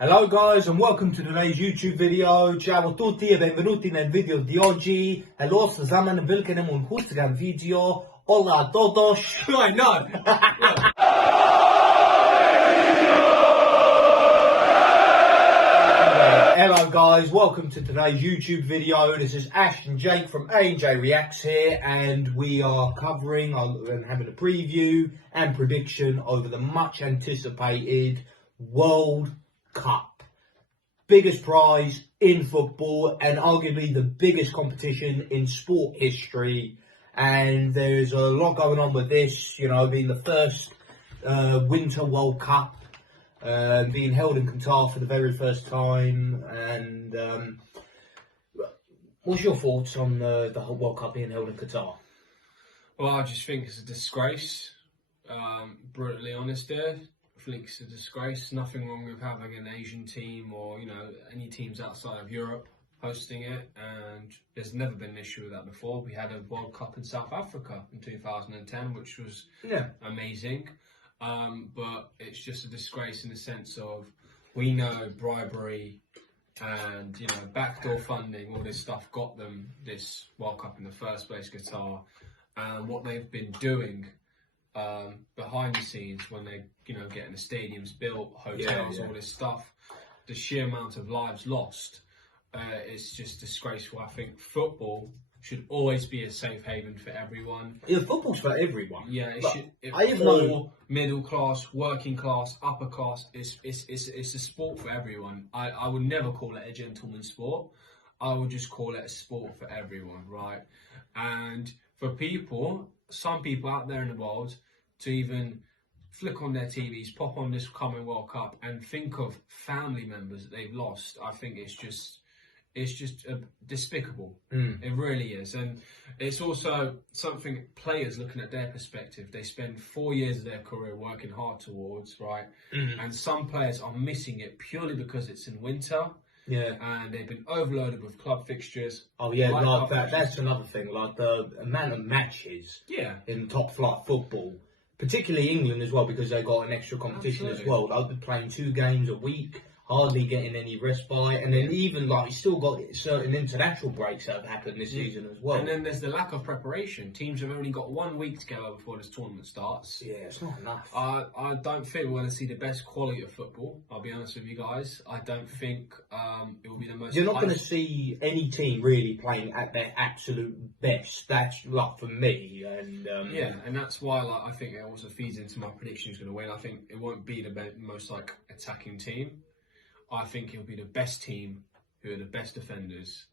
Hello guys and welcome to today's YouTube video. Ciao a tutti e benvenuti nel video di oggi. Hello zusammen und willkommen im heutigen Video. Hola a todos. I know. Hello guys, welcome to today's YouTube video. This is Ash and Jake from A&J Reacts here, and we are covering and having a preview and prediction over the much anticipated World Cup. Biggest prize in football and arguably the biggest competition in sport history. And there's a lot going on with this, you know, being the first Winter World Cup. Being held in Qatar for the very first time, and what's your thoughts on the whole World Cup being held in Qatar? Well, I just think it's a disgrace. Brutally honest there. I think it's a disgrace. Nothing wrong with having an Asian team or, you know, any teams outside of Europe hosting it, and there's never been an issue with that before. We had a World Cup in South Africa in 2010, which was amazing. But it's just a disgrace in the sense of, we know bribery and, you know, backdoor funding, all this stuff got them this World Cup in the first place, Qatar, and what they've been doing behind the scenes when they, you know, getting the stadiums built, hotels, all this stuff, the sheer amount of lives lost, is just disgraceful. I think football should always be a safe haven for everyone. Yeah, football's for everyone. Yeah, it but should. Poor, middle class, working class, upper class. It's a sport for everyone. I would never call it a gentleman's sport. I would just call it a sport for everyone, right? And for people, some people out there in the world, to even flick on their TVs, pop on this coming World Cup, and think of family members that they've lost, I think it's just despicable. It really is. And it's also something players, looking at their perspective, they spend 4 years of their career working hard towards, right? And some players are missing it purely because it's in winter. Yeah. And they've been overloaded with club fixtures. Oh yeah, like that. That's another thing. Like the amount of matches in top flight football, particularly England as well, because they got an extra competition as well. They'll be playing 2 games a week, hardly getting any respite, and then even like you still got certain international breaks that have happened this season as well. And then there's the lack of preparation. Teams have only got 1 week together before this tournament starts. Yeah, it's not enough. I don't think we're going to see the best quality of football. I'll be honest with you guys. I don't think it will be the most. You're not going to see any team really playing at their absolute best. That's like for me, and yeah, and that's why I think it also feeds into my prediction who's going to win. I think it won't be the most attacking team. I think it'll be the best team who are the best defenders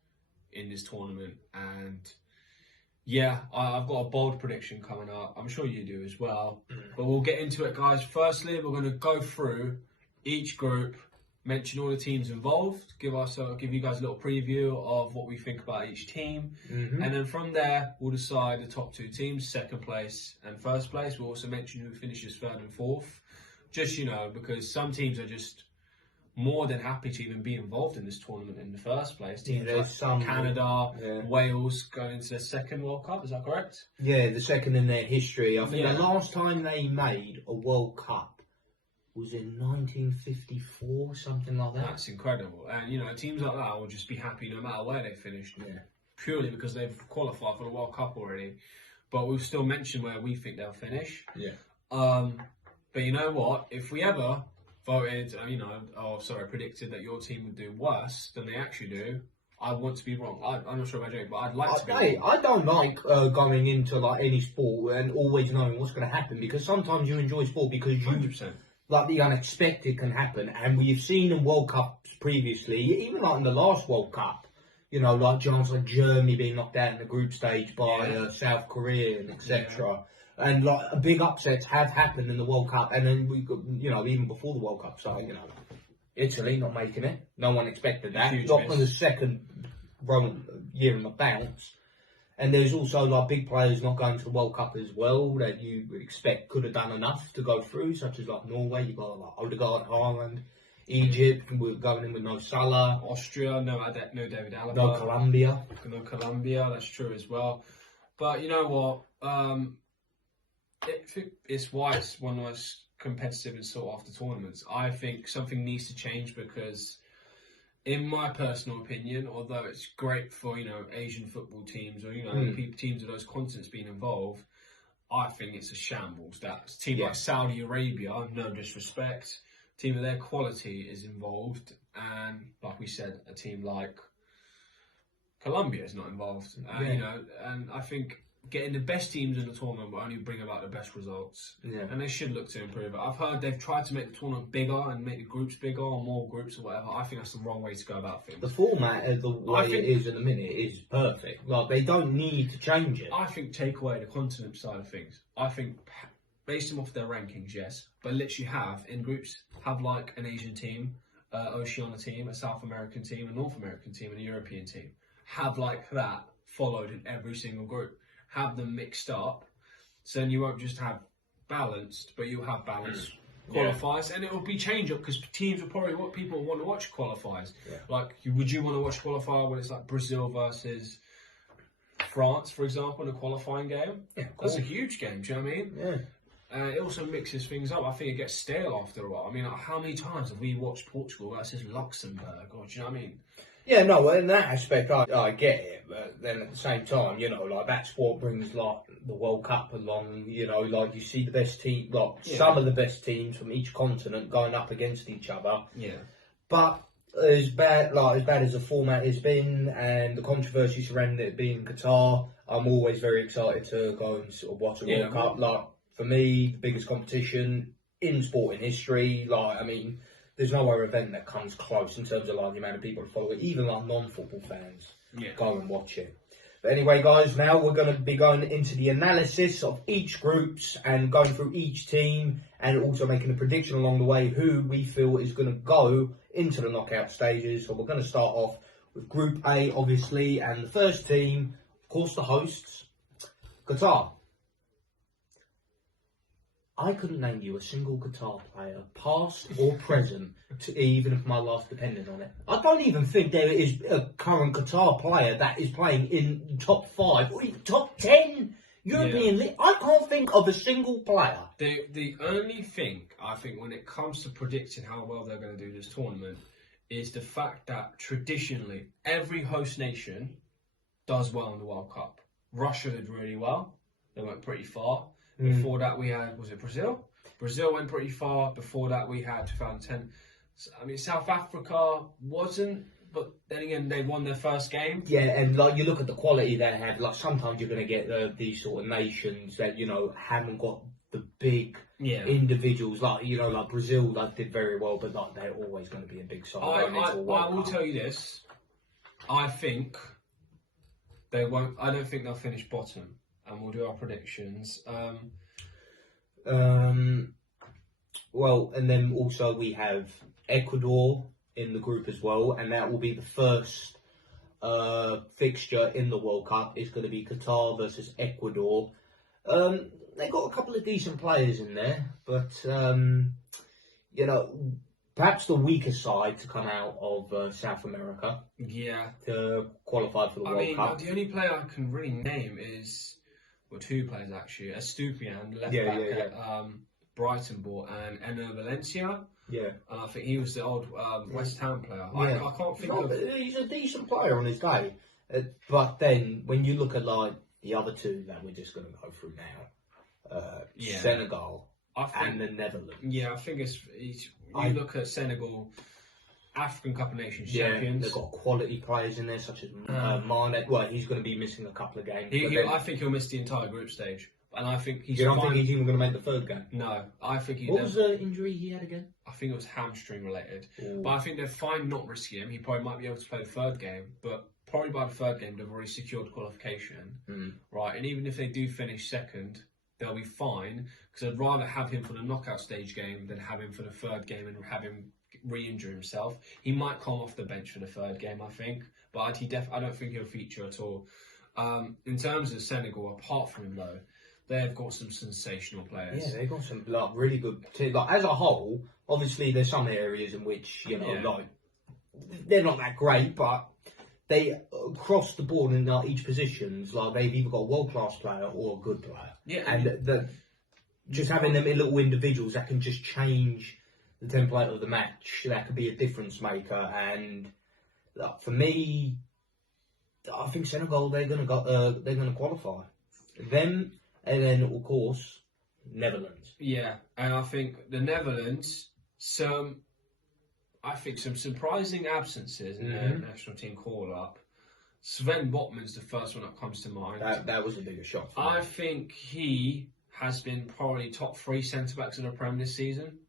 in this tournament. And yeah, I've got a bold prediction coming up. I'm sure you do as well. But we'll get into it, guys. Firstly, we're going to go through each group, mention all the teams involved, give you guys a little preview of what we think about each team. And then from there, we'll decide the top 2 teams, second place and first place. We'll also mention who finishes third and fourth. Just, you know, because some teams are just more than happy to even be involved in this tournament in the first place. Teams like Canada, Wales going into their second World Cup, is that correct? Yeah, the second in their history. I think the last time they made a World Cup was in 1954, something like that. That's incredible. And, you know, teams like that will just be happy no matter where they finished, purely because they've qualified for the World Cup already. But we'll still mention where we think they'll finish. Yeah. But you know what? If we ever voted, predicted that your team would do worse than they actually do, I want to be wrong. I'm not sure about Jake, but I'd like to be wrong. I don't like going into any sport and always knowing what's going to happen, because sometimes you enjoy sport because 100%. Like the unexpected can happen, and we've seen in World Cups previously, even like in the last World Cup, you know, like chances like Germany being knocked out in the group stage by South Korea and etc. And like big upsets have happened in the World Cup, and then we got, you know, even before the World Cup started, you know, Italy not making it. No one expected that. Not for the second year in the bounce. And there's also like big players not going to the World Cup as well that you would expect could have done enough to go through, such as like Norway. You got like Odegaard, Haaland. Egypt, we're going in with no Salah. Austria, no David Alaba. No Colombia. No Colombia. That's true as well. But you know what? It's why it's one of the most competitive and sought after tournaments. I think something needs to change because, in my personal opinion, although it's great for Asian football teams or teams of those continents being involved, I think it's a shambles. That a team like Saudi Arabia, no disrespect, team of their quality is involved, and like we said, a team like Colombia is not involved. And I think getting the best teams in the tournament will only bring about the best results. Yeah. And they should look to improve it. I've heard they've tried to make the tournament bigger and make the groups bigger or more groups or whatever. I think that's the wrong way to go about things. The format, the way it is in a minute, is perfect. Like, they don't need to change it. I think take away the continent side of things. I think base them off their rankings, yes. But literally in groups, have like an Asian team, Oceania team, a South American team, a North American team, and a European team. Have like that followed in every single group. Have them mixed up, so then you won't just have balanced, but you'll have balanced qualifiers, and it will be change up because teams will probably people want to watch qualifiers. Yeah. Like, would you want to watch qualifier when it's like Brazil versus France, for example, in a qualifying game? Yeah, that's a huge game. Do you know what I mean? Yeah. It also mixes things up. I think it gets stale after a while. I mean, like, how many times have we watched Portugal versus Luxembourg? Or do you know what I mean? Yeah, no, in that aspect, I get it, but then at the same time, like, that's what brings, like, the World Cup along, like, you see the best team, like, some of the best teams from each continent going up against each other. Yeah. But as bad as the format has been, and the controversy surrounding it being Qatar, I'm always very excited to go and sort of watch a World Cup. Like, for me, the biggest competition in sporting history, like, I mean, there's no other event that comes close in terms of like the amount of people who follow it. Even like non-football fans go and watch it. But anyway, guys, now we're going to be going into the analysis of each groups and going through each team and also making a prediction along the way who we feel is going to go into the knockout stages. So we're going to start off with Group A, obviously, and the first team, of course, the hosts, Qatar. I couldn't name you a single Qatar player, past or present, even if my life depended on it. I don't even think there is a current Qatar player that is playing in top 5 or even top 10 European League. I can't think of a single player. The only thing, I think, when it comes to predicting how well they're going to do this tournament is the fact that traditionally every host nation does well in the World Cup. Russia did really well. They went pretty far. Before that we had, was it Brazil? Brazil went pretty far. Before that we had 2010. I mean, South Africa wasn't, but then again, they won their first game. Yeah, and like you look at the quality they had, like sometimes you're going to get these sort of nations that, haven't got the big individuals. Like, like Brazil, did very well, but like they're always going to be a big side. I will tell you this. I think they won't, I don't think they'll finish bottom. And we'll do our predictions. Well, and then also we have Ecuador in the group as well, and that will be the first fixture in the World Cup. It's going to be Qatar versus Ecuador. They got a couple of decent players in there, but perhaps the weaker side to come out of South America. Yeah. To qualify for the World Cup. The only player I can really name is. Well, two players actually. Estupiñán, left back at Brighton bought, and Enner Valencia. Yeah. And I think he was the old West Ham player. Yeah. I can't think of... He's a decent player on his day. But then, when you look at like the other two that we're just going to go through now, Senegal and the Netherlands. Yeah, I think you look at Senegal... African Cup of Nations champions. They've got quality players in there, such as Mane. Well, he's going to be missing a couple of games. I think he'll miss the entire group stage. And I think he's. You don't think he's even going to make the third game? No, I think he. What was the injury he had again? I think it was hamstring related. Ooh. But I think they're fine not risking him. He probably might be able to play the third game, but probably by the third game they've already secured qualification, right? And even if they do finish second, they'll be fine because I'd rather have him for the knockout stage game than have him for the third game and have him re-injure himself. He might come off the bench for the third game, I think, but I don't think he'll feature at all. In terms of Senegal, apart from him though, they've got some sensational players. Yeah, they've got some really good teams. Like, as a whole, obviously there's some areas in which like they're not that great, but they across the board in each positions, like they've either got a world class player or a good player. Yeah, and just having them little individuals that can just change the template of the match, that could be a difference maker. And for me, I think Senegal, they're gonna qualify. Them, and then of course Netherlands. Yeah, and I think the Netherlands, some surprising absences in their national team call-up. Sven Botman's the first one that comes to mind. That was the biggest shock for me. I think he has been probably top 3 centre-backs in the Prem this season.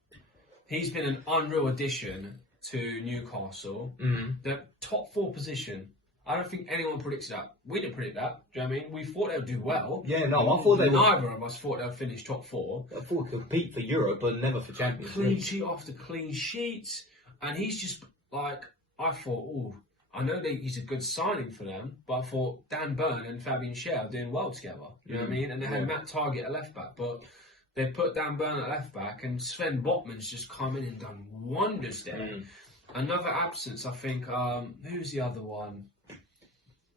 He's been an unreal addition to Newcastle. The top 4 position, I don't think anyone predicted that. We didn't predict that. Do you know what I mean? We thought they would do well. Yeah, no, I thought they would. Neither of us thought they would finish top 4. I thought we could compete for Europe, but never for Champions League. Clean sheet after clean sheet. And he's just like, I thought, I know he's a good signing for them, but I thought Dan Burn and Fabian Schär are doing well together. You know what I mean? And they had Matt Targett at left back, but they put Dan Burn at left back, and Sven Botman's just come in and done wonders there. Another absence, I think. Who's the other one?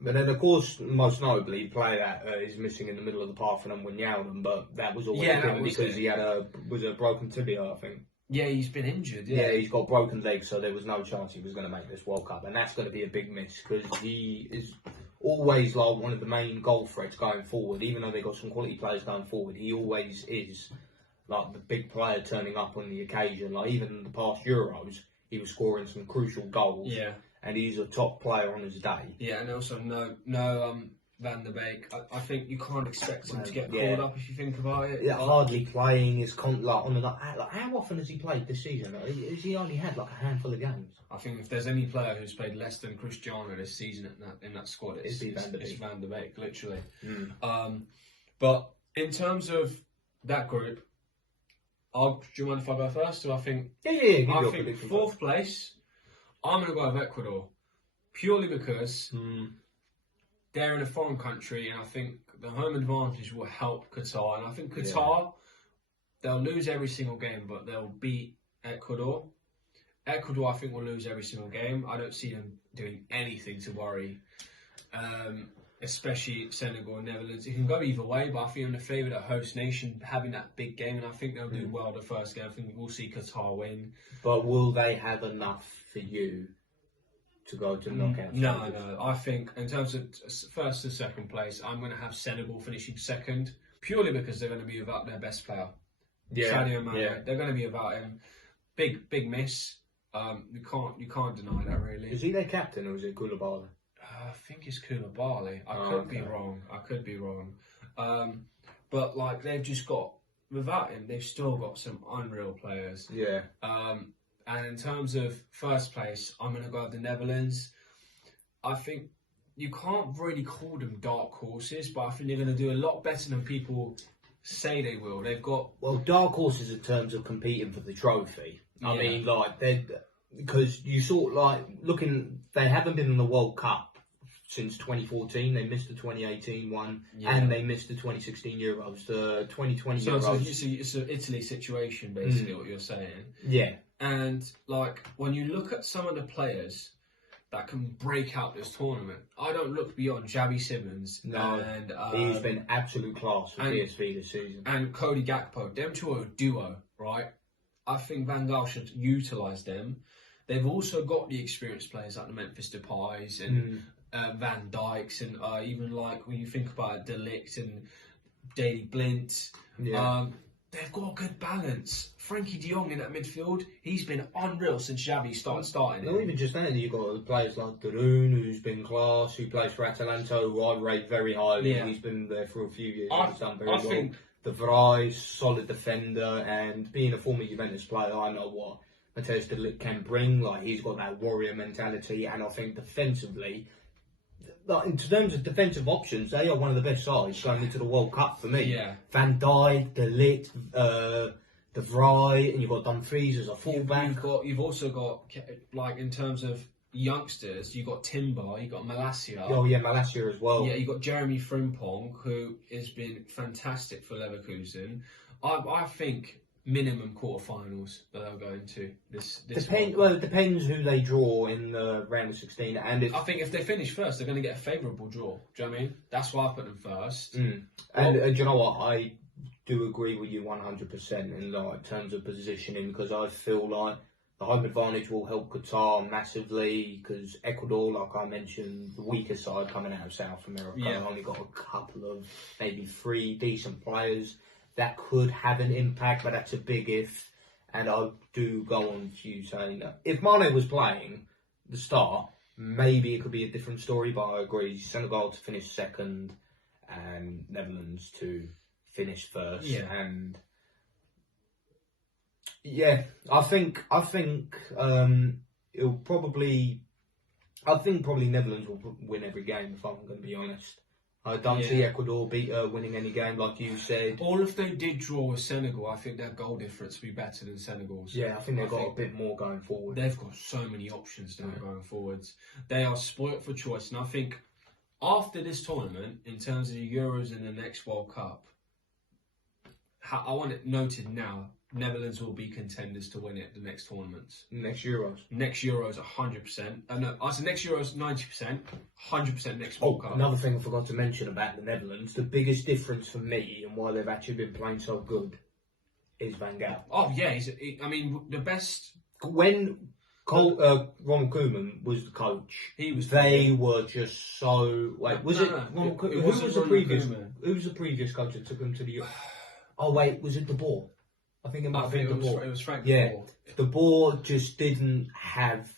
But then, of course, most notably, player that is missing in the middle of the path and Wijnaldum, but that was always him because he had a broken tibia, I think. Yeah, he's been injured. Yeah, he's got broken legs, so there was no chance he was going to make this World Cup, and that's going to be a big miss because he is always like one of the main goal threats going forward. Even though they've got some quality players going forward, he always is like the big player turning up on the occasion. Like even in the past Euros, he was scoring some crucial goals. Yeah. And he's a top player on his day. Yeah, and also no Van der Beek. I think you can't expect him to get called up if you think about it. Yeah, hardly playing. Is how often has he played this season? Has he only had like a handful of games? I think if there's any player who's played less than Cristiano this season in that squad, it's Van der Beek, literally. But in terms of that group, do you mind if I go first? So I think I think 4th place. I'm going to go with Ecuador, purely because they're in a foreign country, and I think the home advantage will help Qatar. And I think Qatar, they'll lose every single game, but they'll beat Ecuador. Ecuador, I think, will lose every single game. I don't see them doing anything to worry, especially Senegal and Netherlands. It can go either way, but I think I'm the favourite at host nation having that big game, and I think they'll do well the first game. I think we'll see Qatar win. But will they have enough for you to go to knockout? No. I think in terms of first to second place, I'm going to have Senegal finishing second, purely because they're going to be without their best player, Sadio Mane. Yeah. They're going to be without him. Big miss. You can't deny that, really. Is he their captain or is it Koulibaly? I think it's Koulibaly. I could be wrong. But like they've just got, without him, they've still got some unreal players. Yeah. And in terms of first place, I'm going to go with the Netherlands. I think you can't really call them dark horses, but I think they're going to do a lot better than people say they will. They've got... Well, dark horses in terms of competing for the trophy. I mean, like, because you sort of like, they haven't been in the World Cup since 2014. They missed the 2018 one, and they missed the 2016 Euros, the 2020 Euros. So it's an Italy situation, basically, what you're saying. Yeah. And, like, when you look at some of the players that can break out this tournament, I don't look beyond Xavi Simons. No, and he's been absolute class for PSV this season. And Cody Gakpo. Them two are a duo, right? I think Van Gaal should utilise them. They've also got the experienced players like the Memphis Depays and Van Dijks, and even like when you think about De Ligt and Daley Blind. Yeah. They've got a good balance. Frankie de Jong in that midfield, he's been unreal since Xavi started. Not even just that, you've got players like Darun, who's been class, who plays for Atalanta, who I rate very highly. Yeah. He's been there for a few years. He's done very well. De Vrij, solid defender, and being a former Juventus player, I know what Matthijs de Ligt can bring. Like, he's got that warrior mentality, and I think defensively, like, in terms of defensive options, they are one of the best sides going into the World Cup for me. Yeah. Van Dijk, De Ligt, De Vrij, and you've got Dumfries as a fullback. You've also got, like, in terms of youngsters, you've got Timber, you've got Malacia. Oh yeah, Malacia as well. Yeah, you've got Jeremy Frimpong, who has been fantastic for Leverkusen. I think minimum quarterfinals that they'll go into this Well, it depends who they draw in the round of 16. And I think if they finish first, they're going to get a favourable draw. Do you know what I mean? That's why I put them first. And do you know what? I do agree with you 100% in like terms of positioning, because I feel like the home advantage will help Qatar massively, because Ecuador, like I mentioned, the weaker side coming out of South America, only got a couple of, maybe 3 decent players that could have an impact, but that's a big if. And I do go on to you saying that if Mane was playing the start, maybe it could be a different story, but I agree. Senegal to finish second and Netherlands to finish first. Yeah. And yeah, I think it'll probably. I think probably Netherlands will win every game, if I'm going to be honest. I don't see Ecuador winning any game, like you said. Or if they did draw with Senegal, I think their goal difference would be better than Senegal's. Yeah, I think they've got a bit more going forward. They've got so many options now going forwards. They are spoilt for choice. And I think after this tournament, in terms of the Euros and the next World Cup, I want it noted now, Netherlands will be contenders to win it the next tournaments. Next Euros. Next Euros 100%. No, I said next Euros 90%, 100% next World Cup. Another thing I forgot to mention about the Netherlands, the biggest difference for me and why they've actually been playing so good is Van Gaal. Oh yeah, the best. When Ronald Koeman was the coach, they were just so. Wait, was it Ronald Koeman? Who was the previous coach that took them to the Euros? Oh wait, was it De Boer? I think it might have been De Boer. It was Frank De Boer. De Boer just didn't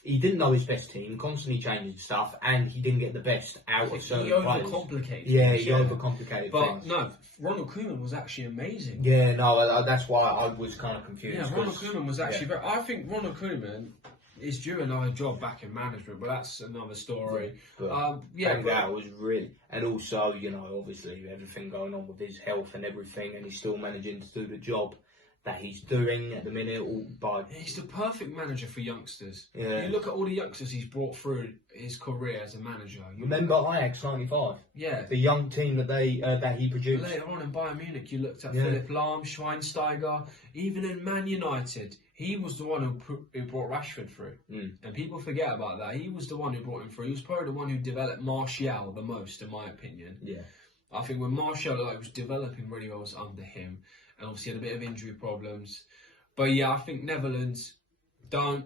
know his best team, constantly changing stuff, and he didn't get the best out of certain players. He overcomplicated. He overcomplicated But things. no, Ronald Koeman was actually amazing. Yeah, no, that's why I was kind of confused. Yeah, Ronald Koeman was actually very. I think Ronald Koeman is due another job back in management, but that's another story. Van Gaal was really, and also, obviously everything going on with his health and everything, and he's still managing to do the job that he's doing at the minute. He's the perfect manager for youngsters. Yeah. You look at all the youngsters he's brought through his career as a manager. Remember Ajax '95? Yeah. The young team that he produced. Later on in Bayern Munich, you looked at Philipp Lahm, Schweinsteiger, even in Man United. He was the one who brought Rashford through. And people forget about that. He was the one who brought him through. He was probably the one who developed Martial the most, in my opinion. Yeah. I think when Martial was developing really well was under him. And obviously had a bit of injury problems. But yeah, I think Netherlands, don't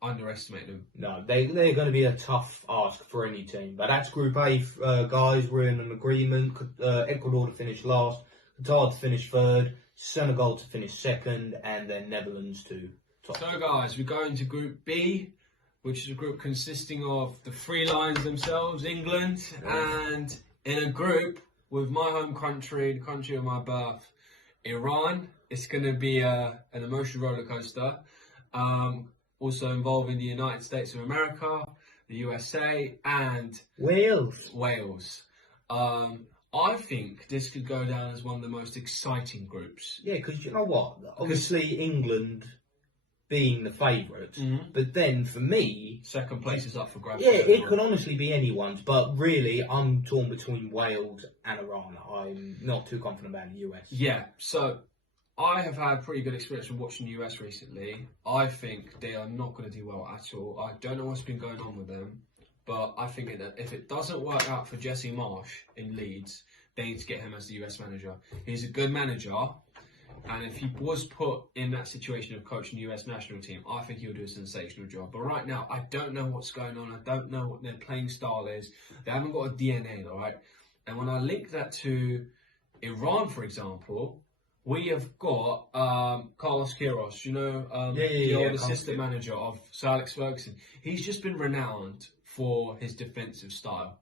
underestimate them. No, they're going to be a tough ask for any team. But that's Group A, guys. We're in an agreement. Ecuador to finish last, Qatar to finish third, Senegal to finish second, and then Netherlands to top. So guys, we go into Group B, which is a group consisting of the 3 lions themselves, England, and in a group with my home country, the country of my birth, Iran. It's going to be an emotional roller coaster. Also involving the United States of America, the USA, and Wales. I think this could go down as one of the most exciting groups. Yeah, because you know what? Obviously, England being the favourites, but then for me, second place is up for grabs. Yeah, it could honestly be anyone's, but really, I'm torn between Wales and Iran. I'm not too confident about the US. Yeah, so I have had pretty good experience from watching the US recently. I think they are not going to do well at all. I don't know what's been going on with them, but I think that if it doesn't work out for Jesse Marsh in Leeds, they need to get him as the US manager. He's a good manager. And if he was put in that situation of coaching the US national team, I think he would do a sensational job. But right now, I don't know what's going on. I don't know what their playing style is. They haven't got a DNA, all right? And when I link that to Iran, for example, we have got Carlos Queiroz, the old assistant manager of Sir Alex Ferguson. He's just been renowned for his defensive style.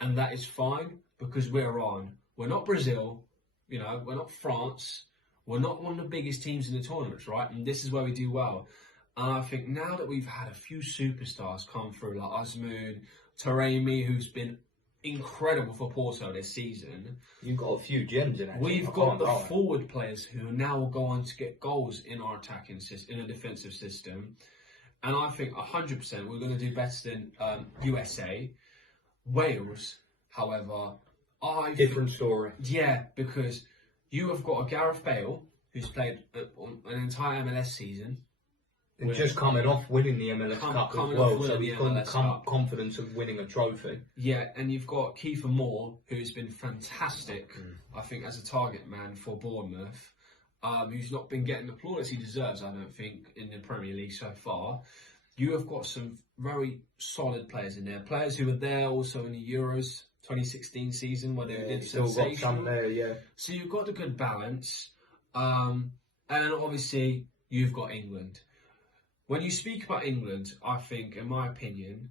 And that is fine because we're Iran. We're not Brazil, we're not France. We're not one of the biggest teams in the tournaments, right? And this is where we do well. And I think now that we've had a few superstars come through, like Azmoun, Taremi, who's been incredible for Porto this season. You've got a few gems in that. We've got the forward players who now will go on to get goals in our attacking system, in a defensive system. And I think 100% we're going to do better than USA. Wales, however, different story. Yeah, because you have got a Gareth Bale who's played an entire MLS season. And just coming off winning the MLS Cup as well, so he's got the confidence of winning a trophy. Yeah, and you've got Kiefer Moore, who's been fantastic, I think, as a target man for Bournemouth, who's not been getting the plaudits he deserves, I don't think, in the Premier League so far. You have got some very solid players in there. Players who were there also in the Euros 2016 season where they did sensational. Got some there, yeah. So you've got a good balance. And then obviously you've got England. When you speak about England, I think, in my opinion,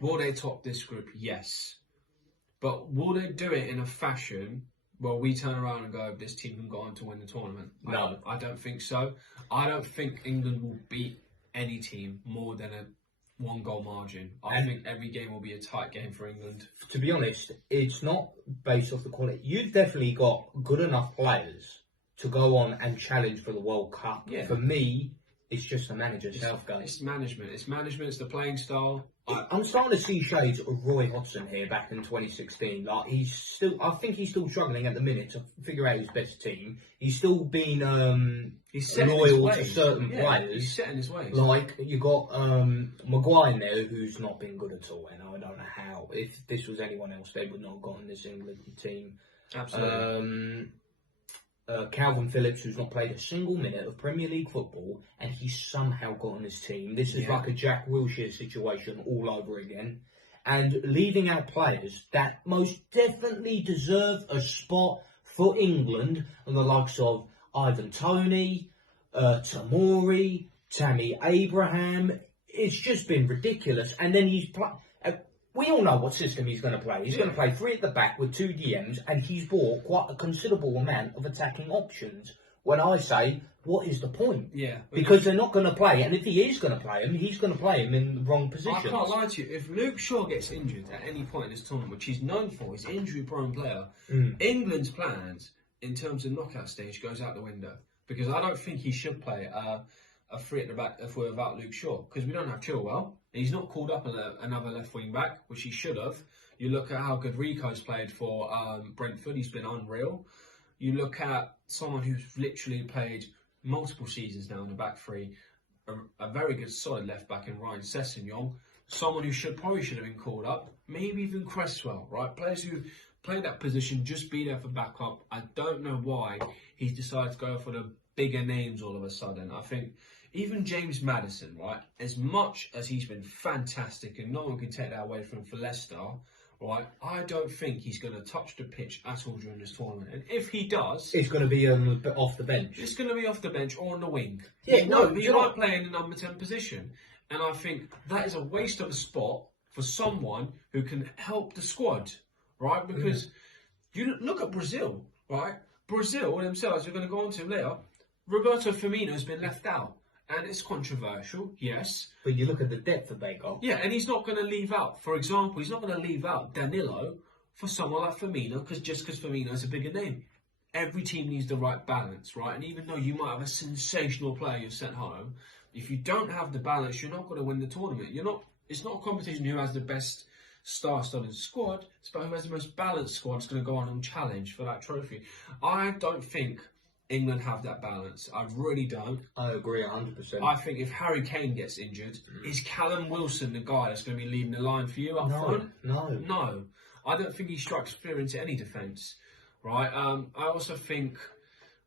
will they top this group? Yes. But will they do it in a fashion where we turn around and go, this team can go on to win the tournament? No. I don't think so. I don't think England will beat any team more than a 1-goal margin. I think every game will be a tight game for England. To be honest, it's not based off the quality. You've definitely got good enough players to go on and challenge for the World Cup. Yeah. For me, it's just the manager's Southgate. It's management. It's the playing style. I'm starting to see shades of Roy Hodgson here back in 2016. Like I think he's still struggling at the minute to figure out his best team. He's still been loyal to certain players. He's setting his ways. Like you got Maguire there, who's not been good at all, and I don't know how. If this was anyone else, they would not have gotten this England team. Absolutely. Calvin Phillips, who's not played a single minute of Premier League football, and he's somehow got on his team. This is like a Jack Wilshere situation all over again. And leaving out players that most definitely deserve a spot for England, and the likes of Ivan Toney, Tamori, Tammy Abraham. It's just been ridiculous. And then we all know what system he's going to play. He's going to play 3 at the back with 2 DMs, and he's bought quite a considerable amount of attacking options. When I say, what is the point? Yeah. Because they're not going to play, and if he is going to play him, he's going to play him in the wrong positions. I can't lie to you. If Luke Shaw gets injured at any point in this tournament, which he's known for, he's an injury-prone player, England's plans in terms of knockout stage goes out the window. Because I don't think he should play a 3 at the back if we're without Luke Shaw, because we don't have Chilwell. He's not called up another left wing back, which he should have. You look at how good Rico's played for Brentford; he's been unreal. You look at someone who's literally played multiple seasons now in the back 3, a very good solid left back in Ryan Sessegnon, someone who probably should have been called up, maybe even Cresswell, right? Players who play that position, just be there for backup. I don't know why he's decided to go for the bigger names all of a sudden. I think even James Maddison, right, as much as he's been fantastic and no one can take that away from him for Leicester, right, I don't think he's going to touch the pitch at all during this tournament. And if he does, it's going to be off the bench. It's going to be off the bench or on the wing. Yeah, he might play in the number 10 position. And I think that is a waste of a spot for someone who can help the squad, right? Because you look at Brazil, right? Brazil themselves, we're going to go on to later, Roberto Firmino has been left out. And it's controversial, yes. But you look at the depth that they got. Yeah, and he's not going to leave out, for example, he's not going to leave out Danilo for someone like Firmino, because Firmino is a bigger name. Every team needs the right balance, right? And even though you might have a sensational player you've sent home, if you don't have the balance, you're not going to win the tournament. It's not a competition who has the best star-studded squad, it's about who has the most balanced squad is going to go on and challenge for that trophy. I don't think England have that balance. I really don't. I agree 100%. I think if Harry Kane gets injured, is Callum Wilson the guy that's going to be leading the line for you up front? No. I don't think he strikes fear into any defence, right? I also think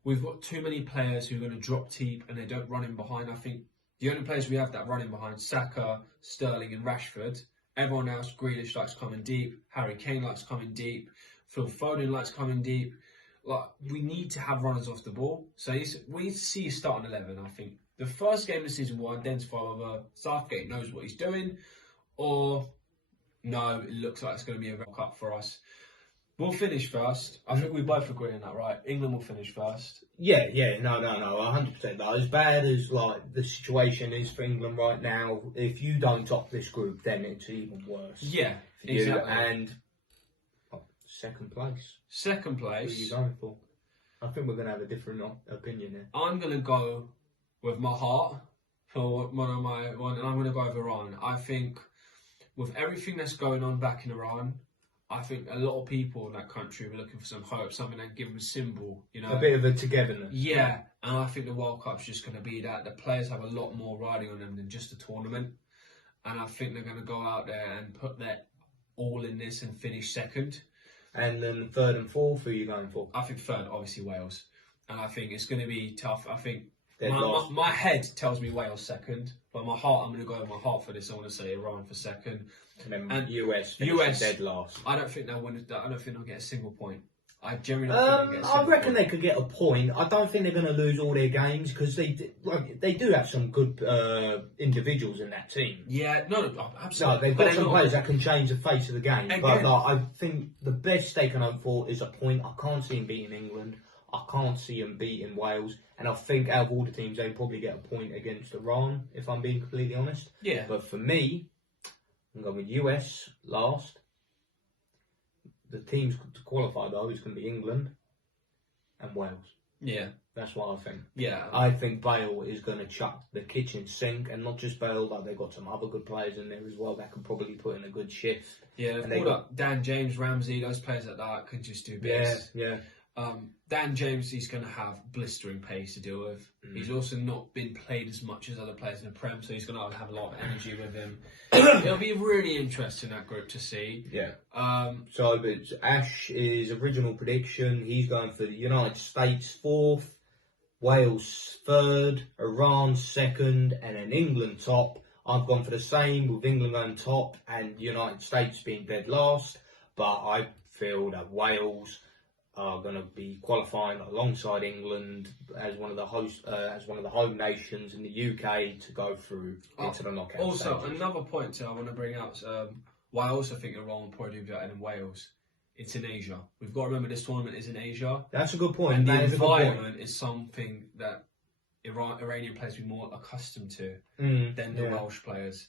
we've got too many players who are going to drop deep and they don't run in behind. I think the only players we have that run in behind, Saka, Sterling and Rashford. Everyone else, Grealish likes coming deep. Harry Kane likes coming deep. Phil Foden likes coming deep. Like, we need to have runners off the ball. So we need to see a starting 11, I think. The first game of the season will identify whether Southgate knows what he's doing or no, it looks like it's going to be a World Cup for us. We'll finish first. I think we both agree on that, right? England will finish first. Yeah, no, 100%. Though. As bad as like the situation is for England right now, if you don't top this group, then it's even worse. Yeah, for exactly. You. And second place. Second place. Who are you going for? I think we're going to have a different opinion here. I'm going to go with my heart for and I'm going to go with Iran. I think with everything that's going on back in Iran, I think a lot of people in that country were looking for some hope, something that give them a symbol, you know. A bit of a togetherness. Yeah, and I think the World Cup's just going to be that. The players have a lot more riding on them than just a tournament. And I think they're going to go out there and put their all in this and finish second. And then third and fourth, who are you going for? I think third, obviously Wales. And I think it's going to be tough. I think They've lost. my head tells me Wales second, but my heart, I'm going to go with my heart for this. I want to say Iran for second. And then US dead last. I don't think they'll win. I don't think they'll get a single point. I generally don't think they'll get a single I reckon point. they could get a point. I don't think they're going to lose all their games because they do have some good individuals in that team. Yeah, no, No, absolutely. they've got some players that can change the face of the game. Again. But I think the best they can hope for is a point. I can't see them beating England. I can't see them beating Wales. And I think out of all the teams, they probably get a point against Iran, if I'm being completely honest. Yeah. But for me, I'm going with US last. The teams to qualify, though, is going to be England and Wales. Yeah. That's what I think. Yeah. I think Bale is going to chuck the kitchen sink, and not just Bale, but they've got some other good players in there as well that can probably put in a good shift. Yeah, And they've got Dan James, Ramsey, those players like that could just do bits. Yeah. Dan James, he's going to have blistering pace to deal with. He's also not been played as much as other players in the Prem, so he's going to have a lot of energy with him. It'll be really interesting, that group, to see. Yeah. So, But Ash's original prediction, he's going for the United States fourth, Wales third, Iran second, and then England top. I've gone for the same, with England going top and United States being dead last. But I feel that Wales are going to be qualifying alongside England as one of the home nations in the UK to go through into the knockout also, stages. another point I want to bring out, why I also think Iran will probably do better than Wales. It's in Asia. We've got to remember this tournament is in Asia. That's a good point. And the That is a good point. environment is something that Iranian players will be more accustomed to than the Welsh players.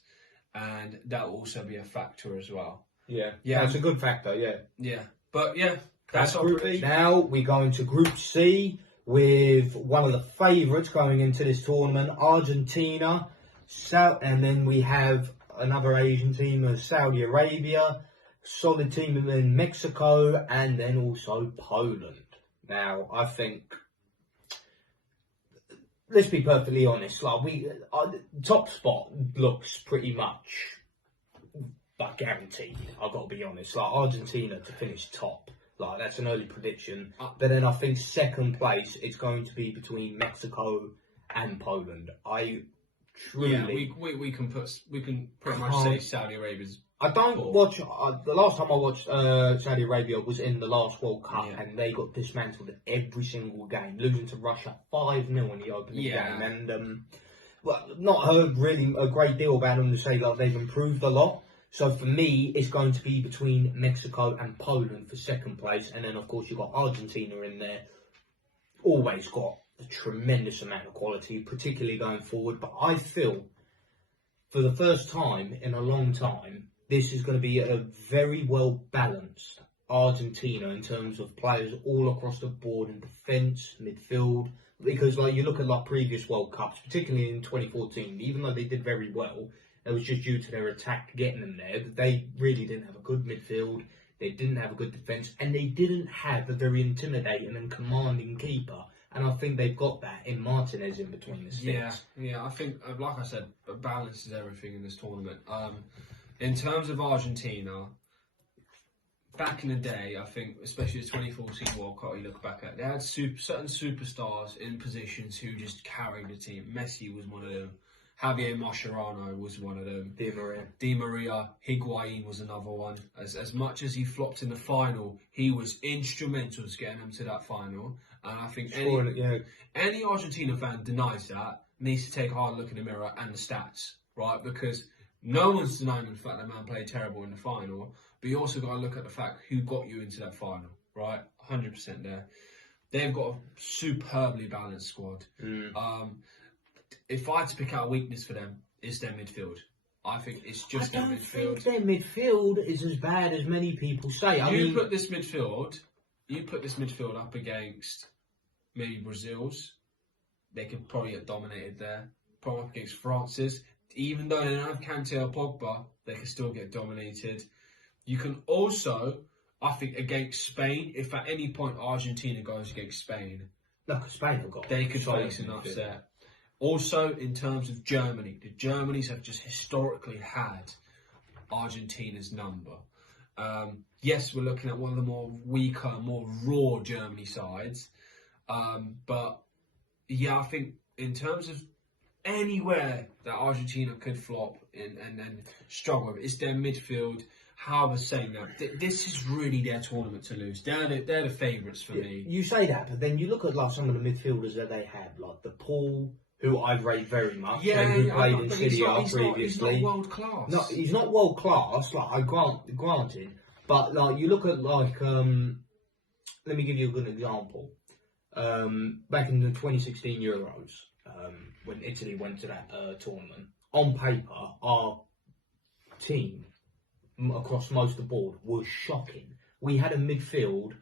And that will also be a factor as well. Yeah, that's a good factor, Yeah. But yeah, That's our Group prediction. B. Now we go into Group C with one of the favourites going into this tournament, Argentina. And then we have another Asian team of Saudi Arabia, solid team in Mexico, and then also Poland. Now, I think, let's be perfectly honest, top spot looks pretty much guaranteed. I've got to be honest. Argentina to finish top. That's an early prediction. But then I think second place, it's going to be between Mexico and Poland. I truly... Yeah, we can pretty much say Saudi Arabia's... I don't watch... the last time I watched Saudi Arabia was in the last World Cup, and they got dismantled in every single game, losing to Russia 5-0 in the opening game. And, not heard really a great deal about them to say that they've improved a lot. So for me, it's going to be between Mexico and Poland for second place. And then, of course, you've got Argentina in there. Always got a tremendous amount of quality, particularly going forward. But I feel, for the first time in a long time, this is going to be a very well-balanced Argentina in terms of players all across the board in defence, midfield. Because, you look at, previous World Cups, particularly in 2014, even though they did very well, it was just due to their attack getting them there. They really didn't have a good midfield. They didn't have a good defence. And they didn't have a very intimidating and commanding keeper. And I think they've got that in Martinez in between the sticks. Yeah. I think, like I said, balance is everything in this tournament. In terms of Argentina, back in the day, I think, especially the 2014 World Cup, you look back at, they had certain superstars in positions who just carried the team. Messi was one of them. Javier Mascherano was one of them. Di Maria, Higuain was another one. As much as he flopped in the final, he was instrumental to getting them to that final. And I think any Argentina fan denies that needs to take a hard look in the mirror and the stats, right? Because no one's denying the fact that man played terrible in the final, but you also got to look at the fact who got you into that final, right? 100% there. They've got a superbly balanced squad. If I had to pick out a weakness for them, it's their midfield. I think it's just their midfield. I don't think their midfield is as bad as many people say. You put this midfield up against maybe Brazil's, they could probably get dominated there. Probably up against France's. Even though they don't have Kante or Pogba, they can still get dominated. You can also I think against Spain, if at any point Argentina goes against Spain, Look, Spain have got. they could solid face an midfield. upset. Also, in terms of Germany, the Germanys have just historically had Argentina's number. Yes, we're looking at one of the more weaker, more raw Germany sides. But yeah, I think in terms of anywhere that Argentina could flop and then struggle with, it's their midfield. However, saying that, this is really their tournament to lose. They're the favourites for me. You say that, but then you look at like some of the midfielders that they have, like the Paul, who I rate very much, and who played in City A previously. He's not world class. No, he's not world class. Like granted, but like you look at like let me give you a good example. Back in the 2016 Euros, when Italy went to that tournament, on paper, our team across most of the board was shocking. We had a midfield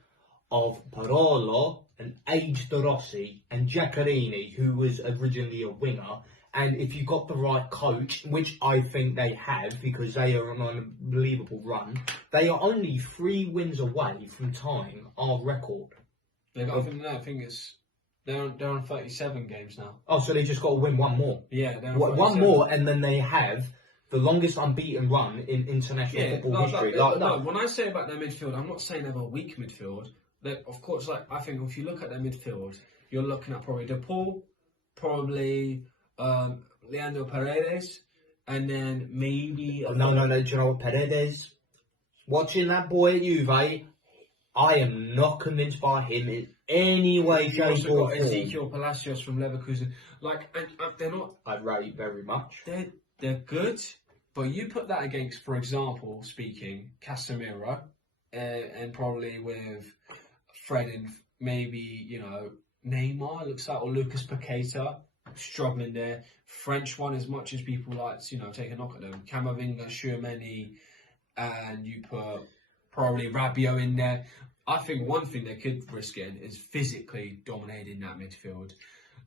of Parolo and aged Rossi and Giaccherini, who was originally a winger. And if you got the right coach, which I think they have because they are on an unbelievable run, they are only 3 wins away from tying our record. I think it's they're on 37 games now. Oh, so they just got to win one more. Yeah, they're on One 37. more, and then they have the longest unbeaten run in international football history. When I say about their midfield, I'm not saying they're a weak midfield. Of course, I think if you look at their midfield, you're looking at probably De Paul, probably Leandro Paredes, and then maybe... No, do you know what, Paredes? Watching that boy at Juve, I am not convinced by him in any way, shape, or form. You've also got Ezekiel Palacios from Leverkusen. And they're not... I rate very much. They're good, but you put that against, for example, Casemiro, and probably with Fred and maybe, Neymar, looks like, or Lucas Paqueta, struggling there. French one, as much as people like to, take a knock at them. Camavinga, Tchouameni, and you put probably Rabiot in there. I think one thing they could risk getting is physically dominating that midfield.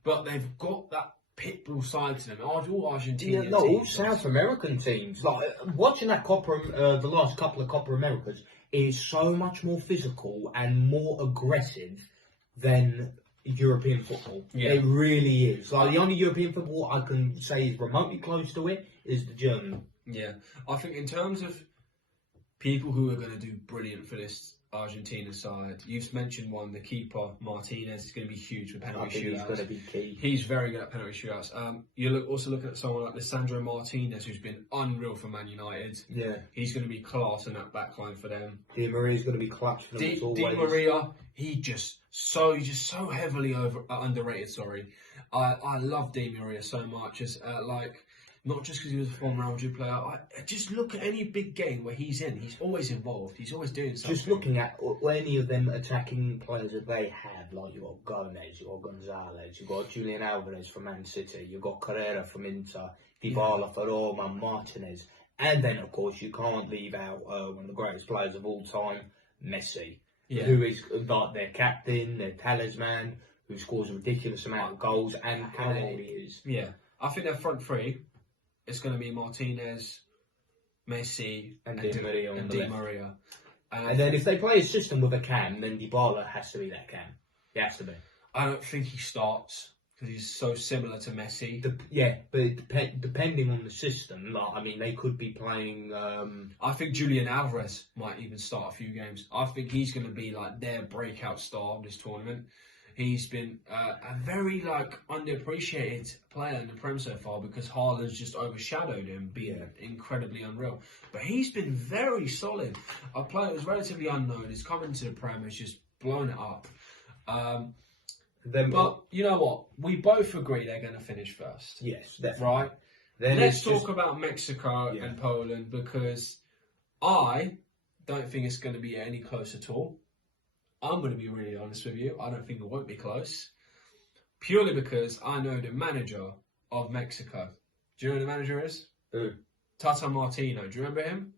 But they've got that pitbull side to them. All Argentinian teams. All South American teams. Like watching that the last couple of Copa Americas is so much more physical and more aggressive than European football. Yeah. It really is. Like the only European football I can say is remotely close to it is the German. Yeah, I think in terms of people who are going to do brilliant for this Argentina side, you've mentioned one, the keeper, Martinez, is going to be huge for penalty shootouts. He's going to be key. He's very good at penalty shootouts. You're also looking at someone like Lisandro Martinez, who's been unreal for Man United. Yeah. He's going to be class in that back line for them. Di Maria's going to be clutch for them as always. Di Maria, he's just so heavily underrated, sorry. I love Di Maria so much, as not just because he was a former Real Madrid player. I just look at any big game where he's in. He's always involved. He's always doing something. Just looking at any of them attacking players that they have, like you've got Gomez, you've got Gonzalez, you've got Julian Alvarez from Man City, you've got Carrera from Inter, Dybala for Roma, Martinez. And then, of course, you can't leave out one of the greatest players of all time, Messi, who is like their captain, their talisman, who scores a ridiculous amount of goals, and how old he is. Yeah, I think their front three, it's going to be Martinez, Messi, and Di Maria. And then if they play a system with a cam, then Dybala has to be that cam. He has to be. I don't think he starts because he's so similar to Messi. But depending on the system, they could be playing... I think Julian Alvarez might even start a few games. I think he's going to be like their breakout star of this tournament. He's been a very underappreciated player in the Prem so far because Haaland's just overshadowed him, being incredibly unreal. But he's been very solid. A player who's relatively unknown. He's come into the Prem, has just blown it up. But you know what? We both agree they're going to finish first. Yes, definitely. Right? Then Let's talk about Mexico Yeah. and Poland, because I don't think it's going to be any close at all. I'm going to be really honest with you. I don't think it won't be close. Purely because I know the manager of Mexico. Do you know who the manager is? Who? Tata Martino. Do you remember him?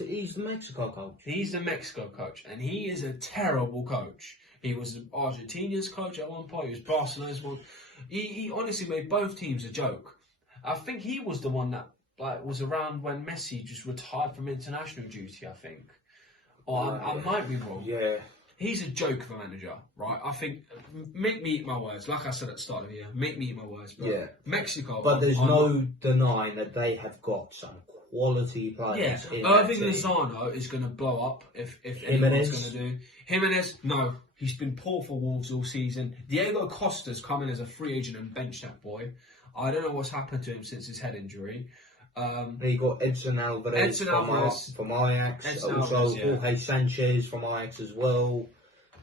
He's the Mexico coach. He's the Mexico coach, and he is a terrible coach. He was Argentina's coach at one point. He was Barcelona's one. He honestly made both teams a joke. I think he was the one that was around when Messi just retired from international duty, I think. I might be wrong. Yeah. He's a joke of a manager, right? I think, make me eat my words. Like I said at the start of the year, make me eat my words. But Yeah. Mexico. But there's no denying that they have got some quality players. Yeah, In Irving that team. Lozano is going to blow up if Jimenez. anyone's going to do. Jimenez, no. He's been poor for Wolves all season. Diego Costa's come in as a free agent and bench that boy. I don't know what's happened to him since his head injury. You got Edson Alvarez, from Ajax, Edson also Alvarez, yeah. Jorge Sanchez from Ajax as well.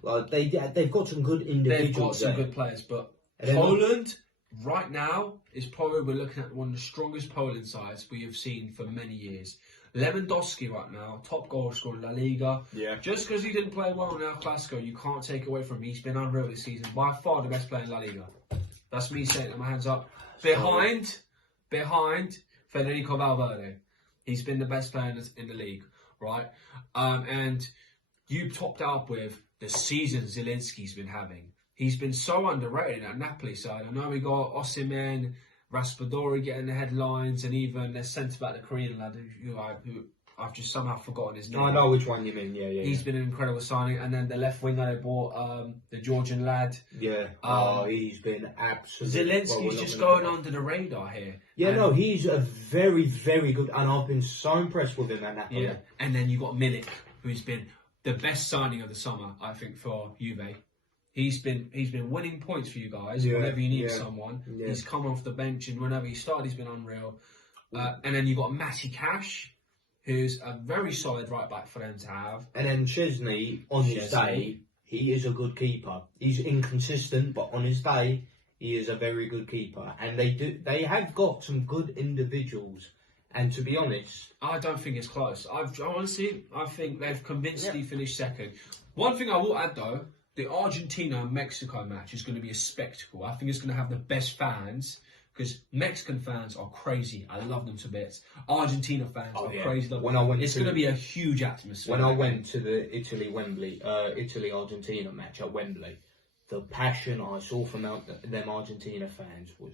Like they've got some good individuals. They've got some there. good players, but And Poland right now is probably, we're looking at one of the strongest Poland sides we have seen for many years. Lewandowski right now, top goal scorer in La Liga. Yeah. Just because he didn't play well in El Clasico, you can't take away from him. He's been unreal this season. By far the best player in La Liga. That's me saying it, my hands up. Behind Federico Valverde. He's been the best player in the league, right? And you topped up with the season Zielinski's been having. He's been so underrated at Napoli side. I know we got Osimhen, Raspadori getting the headlines, and even their centre-back, the Korean lad, who I've just somehow forgotten his name. I know which one you mean, yeah. He's been an incredible signing. And then the left winger they bought, the Georgian lad. Yeah. He's been absolutely... Zelensky's just going under the radar here. Yeah, no, he's a very, very good... And I've been so impressed with him at Napoli. Yeah. And then you got Milik, who's been the best signing of the summer, I think, for Juve. He's been winning points for you guys. Yeah, Whenever you need yeah, someone, yeah. he's come off the bench, and whenever he started, he's been unreal. And then you got Matty Cash, who's a very solid right back for them to have. And then Chesney, on his day, he is a good keeper. He's inconsistent, but on his day, he is a very good keeper. And they have got some good individuals. And to be honest, I don't think it's close. I think they've convincingly finished second. One thing I will add though, the Argentina and Mexico match is going to be a spectacle. I think it's going to have the best fans because Mexican fans are crazy. I love them to bits. Argentina fans are crazy. It's going to be a huge atmosphere. When I went to the Italy-Argentina match at Wembley, the passion I saw from them Argentina fans was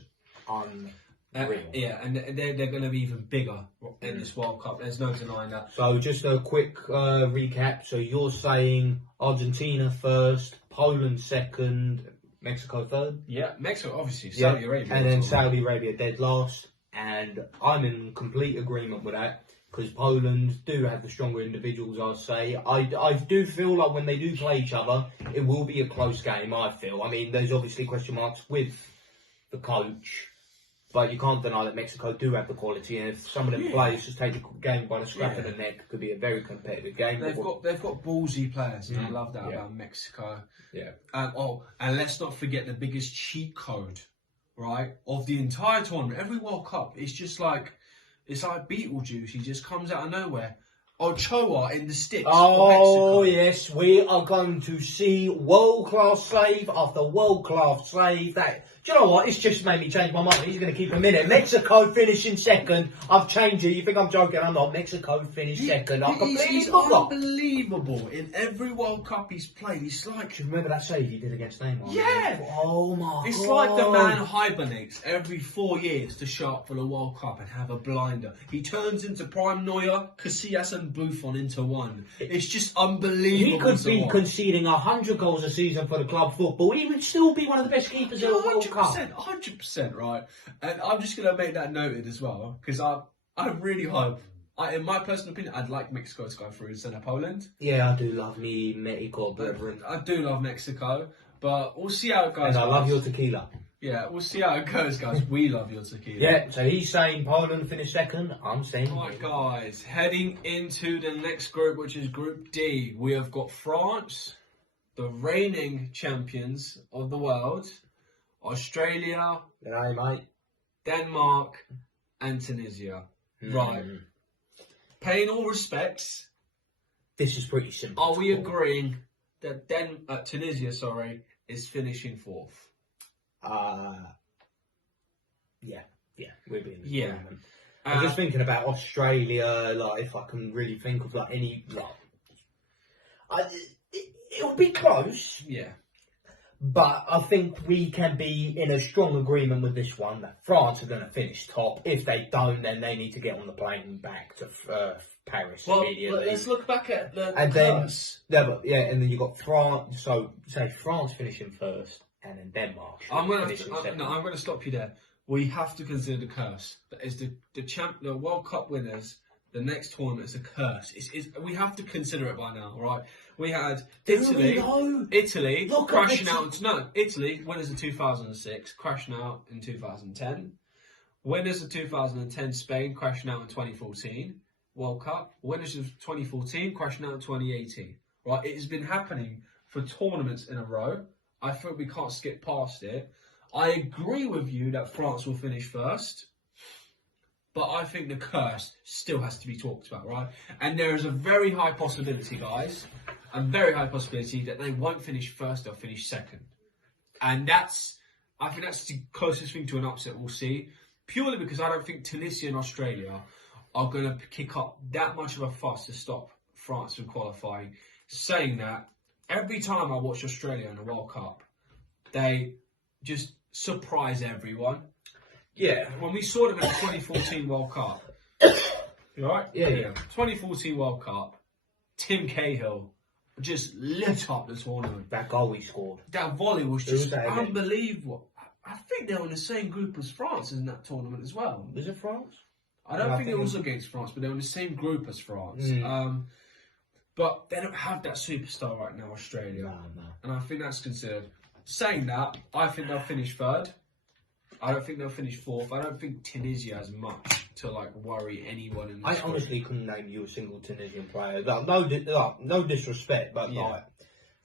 unreal. And they're going to be even bigger in this World Cup. There's no denying that. So just a quick recap. So you're saying Argentina first, Poland second, Mexico third? Yeah, Mexico obviously, Saudi Arabia. And then Saudi Arabia dead last. And I'm in complete agreement with that because Poland do have the stronger individuals, I'd say. I do feel like when they do play each other, it will be a close game, I feel. I mean, there's obviously question marks with the coach. But you can't deny that Mexico do have the quality, and if some of them players just take the game by the scruff of the neck, it could be a very competitive game. They've got ballsy players, and I love that about Mexico. Yeah. And let's not forget the biggest cheat code, right, of the entire tournament. Every World Cup, it's like Beetlejuice. He just comes out of nowhere. Ochoa in the sticks. Oh, yes, we are going to see world-class save after world-class save. Do you know what? It's just made me change my mind. He's going to keep a minute. Mexico finishing second. I've changed it. You think I'm joking? I'm not. Mexico finished second. I completely forgot. Unbelievable. In every World Cup he's played, he's like... Do you remember that save he did against NEYMAR? Yeah. Oh, my God. It's like the man hibernates every 4 years to show up for the World Cup and have a blinder. He turns into prime Neuer, Casillas and Buffon into one. It's just unbelievable. He could be conceding 100 goals a season for the club football. He would still be one of the best keepers in the World Cup. 100%, right? And I'm just going to make that noted as well, because I really hope, in my personal opinion, I'd like Mexico to go through instead of Poland. Yeah, I do love me Mexico, brethren. I do love Mexico, but we'll see how it goes. And I love your tequila. Yeah, we'll see how it goes, guys. We love your tequila. Yeah, so he's saying Poland finished second. I'm saying... Right, guys, heading into the next group, which is Group D, we have got France, the reigning champions of the world, Australia, G'day, mate. Denmark, and Tunisia. Right. Paying all respects, this is pretty simple. are we agreeing that Tunisia, is finishing fourth? Yeah, we're being Yeah. agreement. I'm just thinking about Australia, like if I can really think of any, it'll be close. Yeah. But I think we can be in a strong agreement with this one that France are going to finish top. If they don't, then they need to get on the plane back to Paris immediately. Let's look back at the And curse. then, and then you got France. So say France finishing first, and then Denmark. I'm going to stop you there. We have to consider the curse. That is the World Cup winners. The next tournament is a curse. We have to consider it by now, right? We had Italy crashing out. No, Italy winners of 2006 crashing out in 2010. Winners of 2010 Spain crashing out in 2014 World Cup. Winners of 2014 crashing out in 2018. Right, it has been happening for tournaments in a row. I think we can't skip past it. I agree with you that France will finish first. But I think the curse still has to be talked about, right? And there is a very high possibility, guys, a very high possibility that they won't finish first, they'll finish second. And I think that's the closest thing to an upset we'll see, purely because I don't think Tunisia and Australia are going to kick up that much of a fuss to stop France from qualifying. Saying that, every time I watch Australia in the World Cup, they just surprise everyone. Yeah. When we saw them in the 2014 World Cup, you right? Yeah. 2014 World Cup, Tim Cahill just lit up the tournament. That goal he scored. That volley was just unbelievable. I think they were in the same group as France in that tournament as well. Was it France? I don't think it was against France, but they were in the same group as France. But they don't have that superstar right now, Australia. No. And I think that's considered. Saying that, I think they'll finish third. I don't think they'll finish fourth. I don't think Tunisia has much to worry anyone in this I honestly couldn't name you a single Tunisian player. No disrespect, but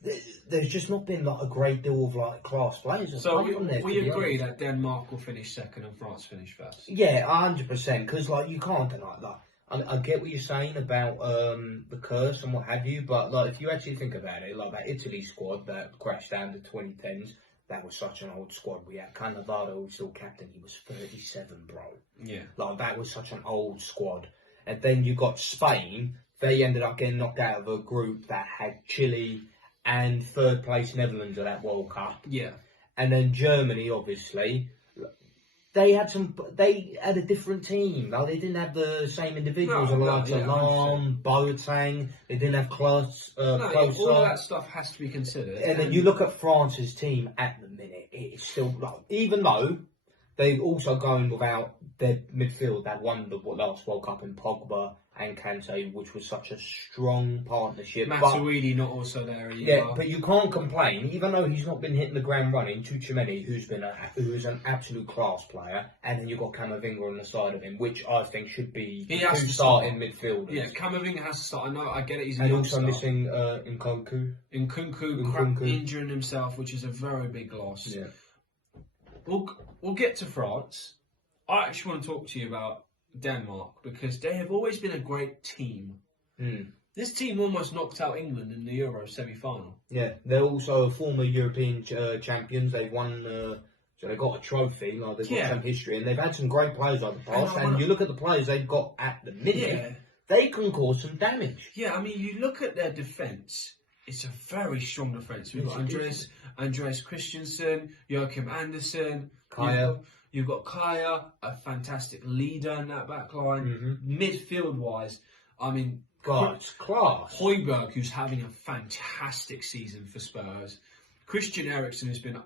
there's just not been a great deal of class players. So we agree that Denmark will finish second and France finish first. Yeah, 100%. Because you can't deny that. I get what you're saying about the curse and what have you, but if you actually think about it, that Italy squad that crashed down to 2010s. That was such an old squad. We had Cannavaro, who's still captain. He was 37, bro. Yeah. That was such an old squad. And then you got Spain. They ended up getting knocked out of a group that had Chile and third place Netherlands at that World Cup. Yeah. And then Germany, obviously. They had a different team. They didn't have the same individuals. Alarm, Boateng. They didn't have Klaus. All of that stuff has to be considered. And then you look at France's team at the minute. It's still even though they're also going without their midfield that won the last World Cup in Pogba and Kante, which was such a strong partnership. Matuidi not also there either. Yeah, but you can't complain, even though he's not been hitting the ground running. Tuchemeni, who is an absolute class player, and then you've got Camavinga on the side of him, which I think should be two starting midfielders. Yeah, Camavinga has to start. I know, I get it. He's also missing Nkunku. Nkunku injuring himself, which is a very big loss. Yeah. We'll get to France. I actually want to talk to you about Denmark because they have always been a great team. This team almost knocked out England in the Euro semi-final. Yeah, they're also former European champions. They won, so they got a trophy. They've got some history, and they've had some great players over the past. And you look at the players they've got at the minute, they can cause some damage. Yeah, I mean, you look at their defence. It's a very strong defence. We've got Andreas Christensen, Joachim Andersen, Kaya. You've got Kaya, a fantastic leader in that back line. Midfield-wise, I mean... God, it's class. Højbjerg, who's having a fantastic season for Spurs. Christian Eriksen has been...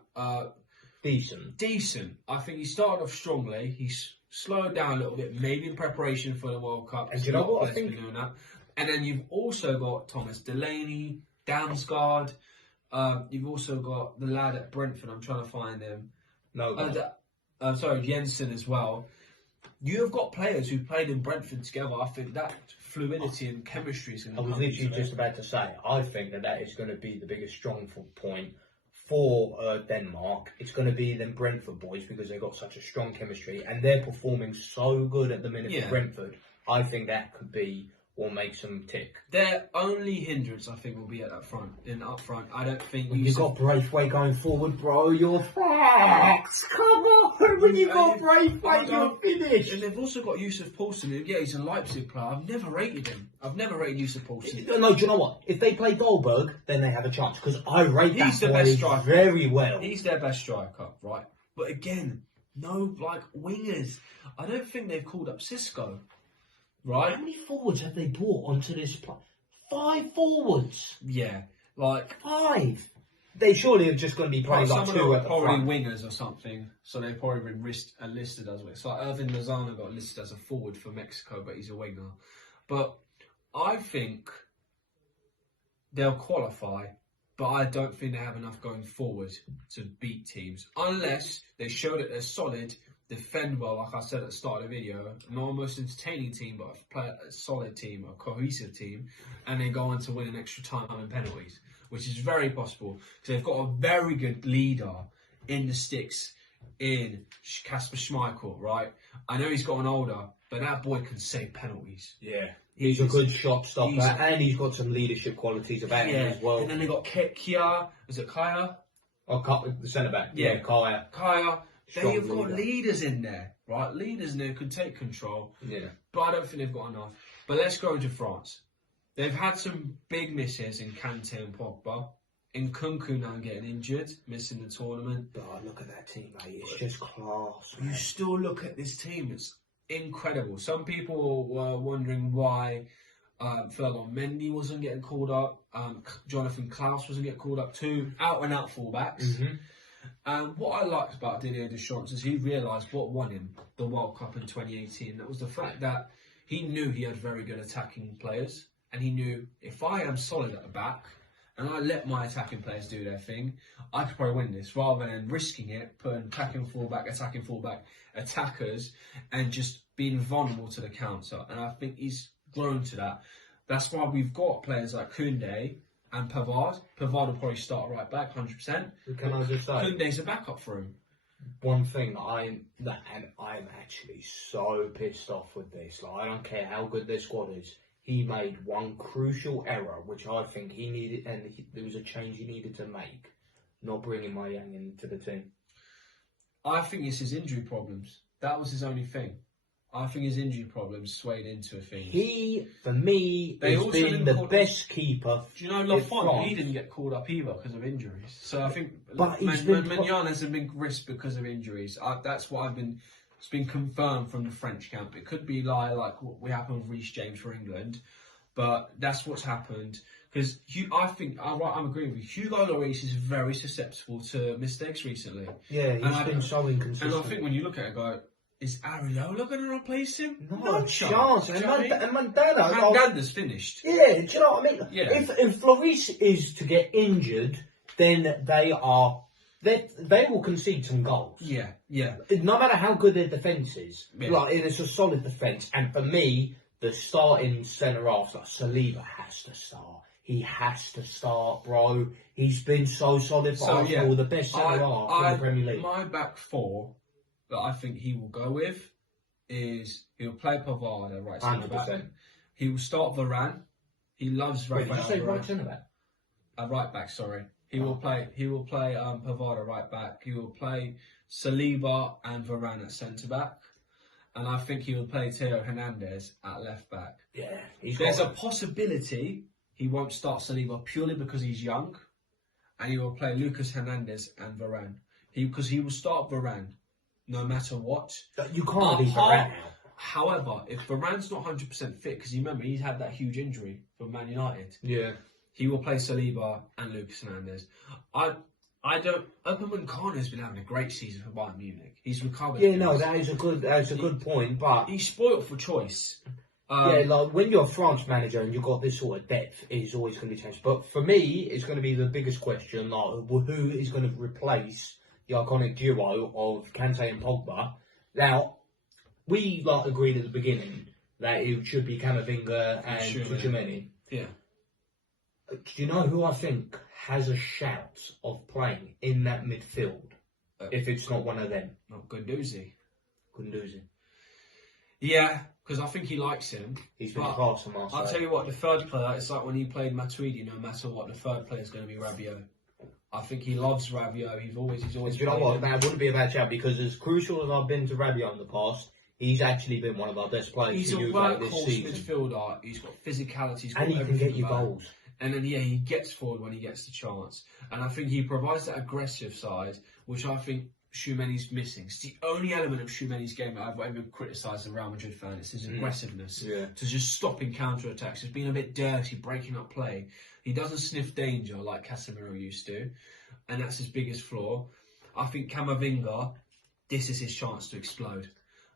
Decent. I think he started off strongly. He's slowed down a little bit, maybe in preparation for the World Cup. And you know what? I think... Doing that. And then you've also got Thomas Delaney, Damsgaard. You've also got the lad at Brentford. I'm trying to find him. Jensen as well. You have got players who played in Brentford together. I think that fluidity and chemistry is going to come. I was literally just about to say, I think that is going to be the biggest strong point for Denmark. It's going to be them Brentford boys because they've got such a strong chemistry and they're performing so good at the minute for Brentford. I think that could be what makes them tick. Their only hindrance, I think, will be at up front. I don't think When you've got Braithwaite going forward, bro, you're fucked. Come on, when you've got Braithwaite, you're finished. And they've also got Yusuf Poulsen, who, yeah, he's a Leipzig player. I've never rated him. I've never rated Yusuf Poulsen. No, do you know what? If they play Goldberg, then they have a chance, because I rate He's that the boy best striker. very well. He's their best striker, right? But again, no, like, wingers. I don't think they've called up Cisco, right? How many forwards have they brought onto this play? 5 forwards. Yeah, like... 5. They surely are just going to be playing like 2 at the probably front. wingers or something, so they've probably been listed as wingers. So like Irvin Lozano got listed as a forward for Mexico, but he's a winger. But I think they'll qualify, but I don't think they have enough going forward to beat teams. Unless they show that they're solid, defend well, like I said at the start of the video, not a most entertaining team, but a solid team, a cohesive team, and they go on to win an extra time in penalties, which is very possible, because they've got a very good leader in the sticks in Kasper Schmeichel, right? I know he's gotten older, but that boy can save penalties. Yeah. He's a good shot stopper, and he's got some leadership qualities about him as well. And then they got Kaya, is it Kaya? Oh, the centre back. Yeah, Kaya. Kaya. Strong They've got leader. leaders in there, right? Leaders in there who can take control. Yeah. But I don't think they've got enough. But let's go into France. They've had some big misses in Kante and Pogba. In Kunku now getting injured, missing the tournament. Oh, look at that team, mate. It's just class, man. You still look at this team, it's incredible. Some people were wondering why Ferland Mendy wasn't getting called up. Jonathan Klaus wasn't getting called up too. Out and out fullbacks. What I liked about Didier Deschamps is he realised what won him the World Cup in 2018. That was the fact that he knew he had very good attacking players, and he knew if I am solid at the back and I let my attacking players do their thing, I could probably win this, rather than risking it, putting attacking fullback, attackers, and just being vulnerable to the counter. And I think he's grown to that. That's why we've got players like Koundé and Pavard. Pavard will probably start right back, 100%. Can I just say? Koundé's a backup for him. One thing I'm actually so pissed off with this. Like, I don't care how good their squad is. He made one crucial error, which I think he needed, and there was a change he needed to make. Not bringing my Yang into the team. I think it's his injury problems. That was his only thing. I think his injury problems swayed into a thing. He, for me, has been the best keeper. Do you know Lafont? He didn't get called up either because of injuries. So I think Mignon has been risked because of injuries. That's what it's been confirmed from the French camp. It could be like what happened with Reece James for England, but that's what's happened. Because I'm agreeing with you. Hugo Lloris is very susceptible to mistakes recently. Yeah, he's been so inconsistent. And I think when you look at it, go, is Areola going to replace him? No chance. And Mandela. Manganda's finished. Yeah, do you know what I mean? Yeah. If Lloris is to get injured, then they will concede some goals. Yeah, yeah. No matter how good their defence is. Yeah. Like, it's a solid defence. And for me, the starting centre-half, like Saliba, has to start. He has to start, bro. He's been so solid for Arsenal, the best centre-half in the Premier League. My back four that I think he will go with is he'll play Pavard at right centre-back. 100%. He will start Varane. He loves Rafael. Did you say right centre-back? Right back, sorry. He will play Pavard at right back. He will play Saliba and Varane at centre back, and I think he will play Theo Hernandez at left back. Yeah, there's a possibility he won't start Saliba purely because he's young, and he will play Lucas Hernandez and Varane. Because he will start Varane no matter what. You can't leave Varane out. However, if Varane's not 100% fit, because you remember he's had that huge injury for Man United. Yeah. He will play Saliba and Lucas Hernandez. Upamecano has been having a great season for Bayern Munich. He's recovered. Yeah, no, that's a good point, but he's spoiled for choice. Like when you're a France manager and you've got this sort of depth, it's always going to be changed. But for me, it's going to be the biggest question: like, who is going to replace the iconic duo of Kante and Pogba? Now, we agreed at the beginning that it should be Camavinga and Tchouaméni. Yeah. Do you know who I think has a shout of playing in that midfield? If it's not one of them, Not Guendouzi. Guendouzi. Yeah, because I think he likes him. He's been But class on Marseille. I'll tell you what, the third player, it's like when he played Matuidi, no matter what, the third player is going to be Rabiot. I think he loves Rabiot. He's always. Do you know what? him. That wouldn't be a bad shout, because as crucial as I've been to Rabiot in the past, he's actually been one of our best players He's for a Juve this workhorse season. midfielder. He's got physicality. He's got And he can everything get you about him. goals. And then, he gets forward when he gets the chance. And I think he provides that aggressive side, which I think Tchouaméni's missing. It's the only element of Tchouaméni's game that I've ever criticised as a Real Madrid fan. It's his aggressiveness. Yeah. To just stopping counter-attacks. It's being a bit dirty, breaking up play. He doesn't sniff danger like Casemiro used to. And that's his biggest flaw. I think Camavinga, this is his chance to explode.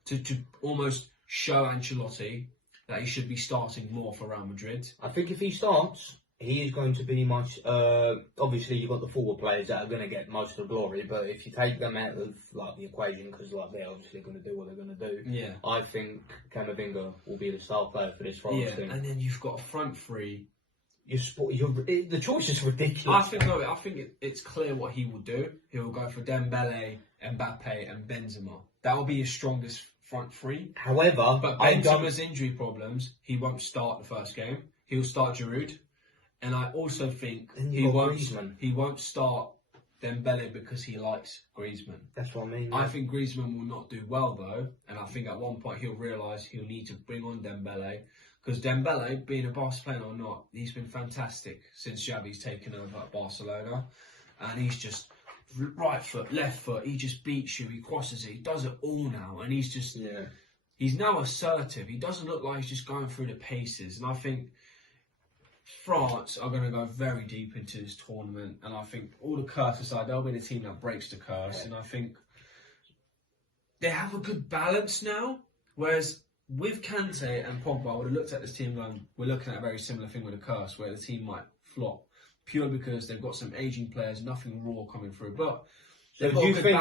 To almost show Ancelotti that he should be starting more for Real Madrid. I think if he starts, he is going to be much. Obviously, you've got the forward players that are going to get most of the glory, but if you take them out of the equation, because they're obviously going to do what they're going to do, Yeah. I think Camavinga will be the star player for this France team. And then you've got a front three. The choice is ridiculous. I think it's clear what he will do. He will go for Dembele, Mbappe, and Benzema. That will be his strongest front three. However, But Benzema's injury problems, he won't start the first game. He'll start Giroud. And I also think he won't start Dembele because he likes Griezmann. That's what I mean. I think Griezmann will not do well though, and I think at one point he'll realise he'll need to bring on Dembele, because Dembele, being a Barca fan or not, he's been fantastic since Xavi's taken over at Barcelona, and he's just right foot, left foot, he just beats you, he crosses it, he does it all now, and he's now assertive. He doesn't look like he's just going through the paces, and I think France are going to go very deep into this tournament, and I think all the curse aside, they'll be the team that breaks the curse, and I think they have a good balance now, whereas with Kante and Pogba, I would have looked at this team going, we're looking at a very similar thing with the curse, where the team might flop, purely because they've got some aging players, nothing raw coming through, but so do you think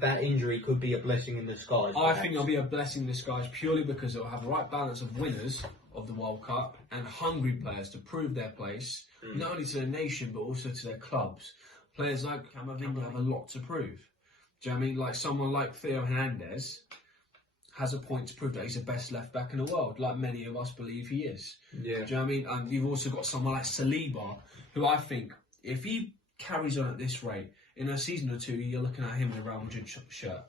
that injury could be a blessing in disguise? I think it'll be a blessing in disguise purely because it'll have the right balance of winners of the World Cup and hungry players to prove their place, not only to the nation but also to their clubs. Players like Camavinga have a lot to prove. Do you know what I mean? Like someone like Theo Hernandez has a point to prove that he's the best left back in the world, like many of us believe he is. Yeah. Do you know what I mean? And you've also got someone like Saliba, who I think, if he carries on at this rate, in a season or two, you're looking at him in a Real Madrid shirt.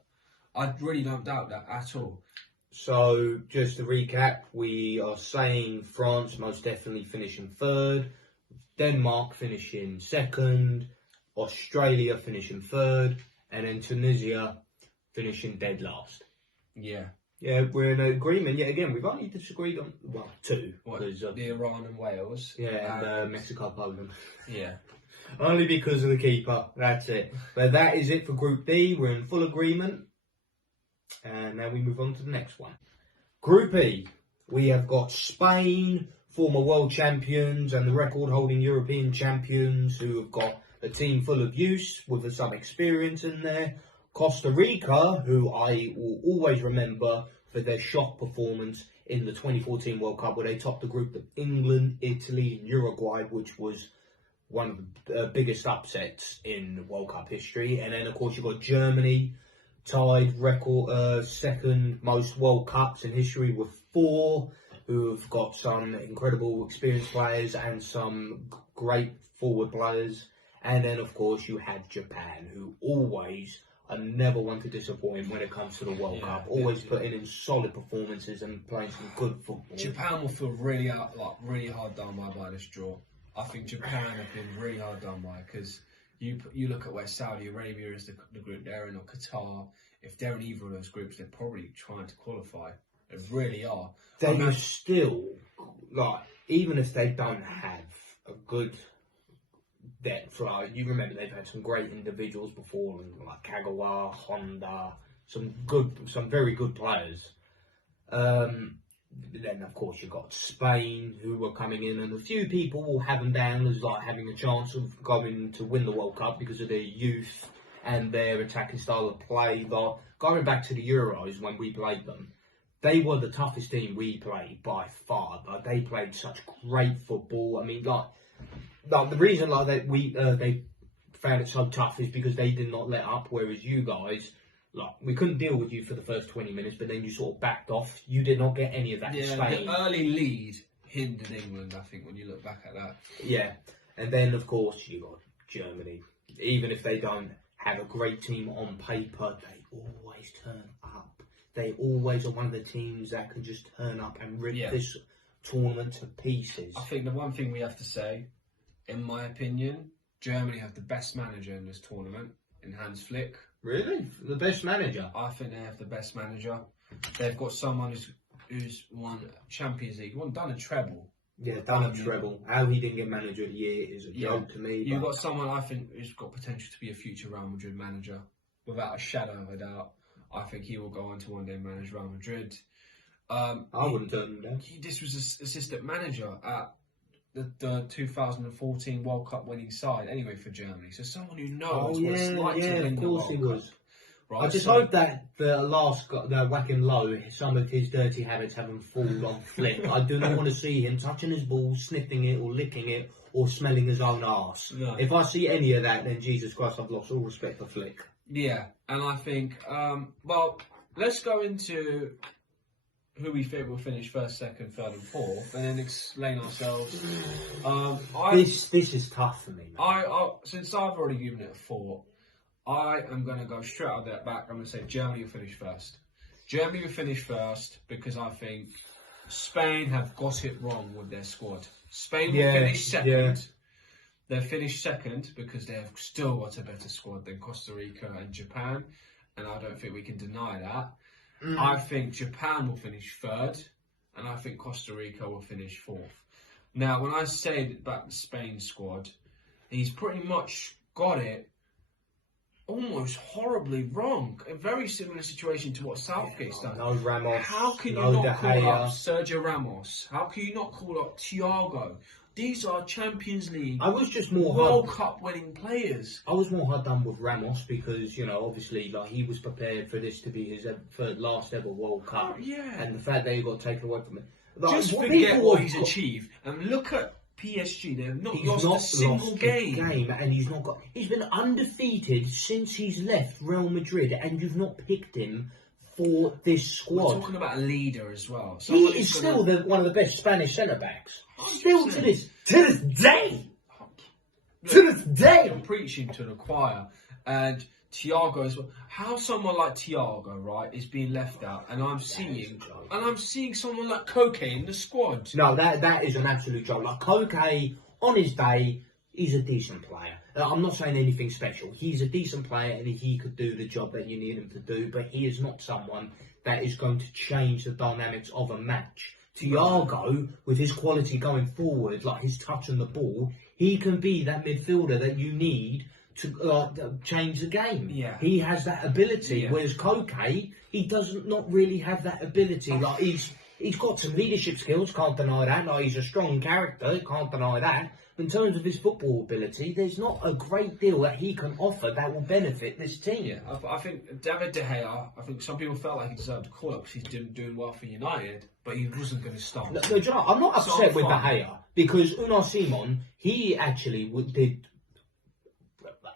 I really don't doubt that at all. So, just to recap, we are saying France most definitely finishing third, Denmark finishing second, Australia finishing third, and then Tunisia finishing dead last. Yeah. Yeah, we're in agreement yet again. We've only disagreed on, two. The Iran and Wales. Yeah, and Mexico, Poland. Yeah. Only because of the keeper. That's it. But that is it for Group D. We're in full agreement. And now we move on to the next one. Group E. We have got Spain, former world champions and the record-holding European champions, who have got a team full of youths with some experience in there. Costa Rica, who I will always remember for their shock performance in the 2014 World Cup, where they topped the group of England, Italy and Uruguay, which was one of the biggest upsets in World Cup history. And then, of course, you've got Germany, tied record second most World Cups in history with 4, who have got some incredible experienced players and some great forward players. And then, of course, you had Japan, who always are never one to disappoint when it comes to the World Cup. Always putting in solid performances and playing some good football. Japan will feel really hard done by this draw. I think Japan have been really hard done by, because you look at where Saudi Arabia is the group they're in, or Qatar. If they're in either of those groups, they're probably trying to qualify. They really are. They are still, even if they don't have a good depth, you remember they've had some great individuals before, like Kagawa, Honda, some very good players. Then, of course, you've got Spain, who were coming in, and a few people will have them down as having a chance of going to win the World Cup because of their youth and their attacking style of play. But going back to the Euros, when we played them, they were the toughest team we played by far. They played such great football. I mean, the reason they found it so tough is because they did not let up, whereas you guys, like, we couldn't deal with you for the first 20 minutes, but then you sort of backed off. You did not get any of that in Spain. The early lead hindered England, I think, when you look back at that. Yeah, and then of course you got Germany. Even if they don't have a great team on paper, they always turn up. They always are one of the teams that can just turn up and rip this tournament to pieces. I think the one thing we have to say, in my opinion, Germany have the best manager in this tournament, in Hans Flick. Really? The best manager? I think they have the best manager. They've got someone who's won Champions League, done a treble. Yeah, done a treble. How he didn't get manager of the year is a joke to me. You've got someone I think who's got potential to be a future Real Madrid manager, without a shadow of a doubt. I think he will go on to one day manage Real Madrid. I wouldn't turn him down. This was assistant manager at the 2014 World Cup winning side, anyway, for Germany. So someone who knows what it's like to win the World Cup. Right, I just hope that the whacking low, some of his dirty habits haven't fallen on Flick. I do not want to see him touching his ball, sniffing it, or licking it, or smelling his own arse. No. If I see any of that, then Jesus Christ, I've lost all respect for Flick. Yeah, and I think, well, let's go into who we think will finish first, second, third, and fourth, and then explain ourselves. This is tough for me, man. Since I've already given it a 4, I am going to go straight out that back. I'm going to say Germany will finish first. Germany will finish first because I think Spain have got it wrong with their squad. Spain will finish second. Yeah. They'll finish second because they have still got a better squad than Costa Rica and Japan, and I don't think we can deny that. I think Japan will finish third, and I think Costa Rica will finish fourth. Now, when I say about the Spain squad, he's pretty much got it almost horribly wrong. A very similar situation to what Southgate's done. No Ramos. How can you not call up Sergio Ramos? How can you not call up Thiago? These are Champions League, World Cup winning players. I was more hard done with Ramos because, you know, obviously, like, he was prepared for this to be his last ever World Cup. And the fact that he got taken away from it. Like, just forget what he's achieved and look at PSG. They've not lost a single game. And he's been undefeated since he's left Real Madrid, and you've not picked him for this squad. We're talking about a leader as well. He is still one of the best Spanish centre backs. Still to this day. I'm preaching to the choir. And Thiago as well. How someone like Thiago, right, is being left out, and I'm seeing someone like Koke in the squad. No, that is an absolute joke. Like, Koke, on his day, he's a decent player. I'm not saying anything special. He's a decent player, and he could do the job that you need him to do, but he is not someone that is going to change the dynamics of a match. Thiago, with his quality going forward, like his touch on the ball, he can be that midfielder that you need to change the game. Yeah. He has that ability, whereas Koke, he doesn't not really have that ability. Like, he's got some leadership skills, can't deny that. Like, he's a strong character, can't deny that. But in terms of his football ability, there's not a great deal that he can offer that will benefit this team. Yeah, I think David De Gea, I think some people felt like he deserved a call-up because he's doing well for United, but he wasn't going to start. No, I'm not upset with De Gea, because Unai Simon, he actually did...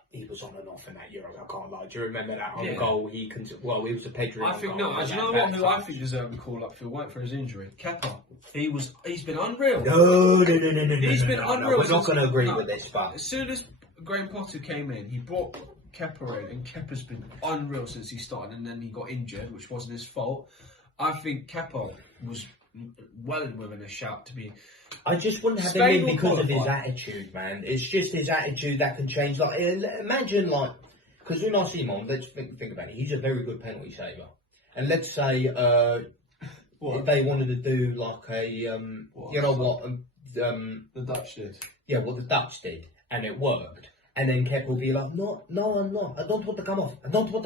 He was on and off in that Euro, I can't lie. Do you remember that on goal? He was a Pedro. I think no. Do you know what? Who I think deserved a call up for went for his injury? Kepa. He's been unreal. No. He's been unreal. We're not going to agree with this, but as soon as Graham Potter came in, he brought Kepa in, and Kepa's been unreal since he started, and then he got injured, which wasn't his fault. I think Kepa was well within a shout to be. I just wouldn't have him in because of his attitude, man. It's just his attitude that can change. Like, imagine, like, because Unai Simon, let's think about it. He's a very good penalty saver, and let's say if they wanted to do like a, you know what, the Dutch did. Yeah, what the Dutch did, and it worked. And then Kepa will be like, no, I'm not. I don't want to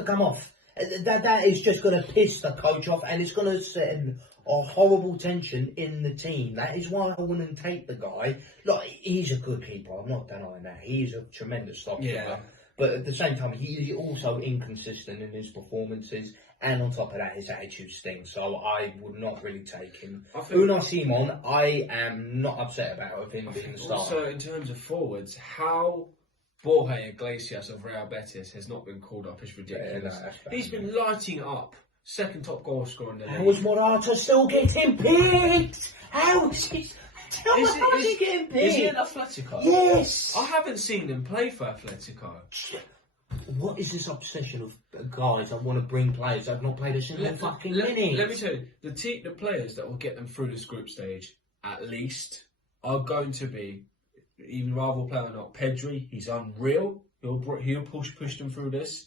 come off. That is just going to piss the coach off, and it's going to send a horrible tension in the team. That is why I wouldn't take the guy. Like, he's a good keeper. I'm not denying that. He's a tremendous stopkeeper. But at the same time, he is also inconsistent in his performances, and on top of that, his attitude stinks. So I would not really take him. Unai Simon, I am not upset about him being started. Also, in terms of forwards, how Borja Iglesias of Real Betis has not been called up. It's ridiculous. Yeah, no, that's He's been lighting up. Second top goal scorer in the league. How is Morata still getting picked? How is he getting picked? Is he an Atletico? Yes! I haven't seen him play for Atletico. What is this obsession of guys that want to bring players that have not played a single fucking minute? Let me tell you, the players that will get them through this group stage, at least, are going to be, even rather will play or not, Pedri, he's unreal. He'll push them through this.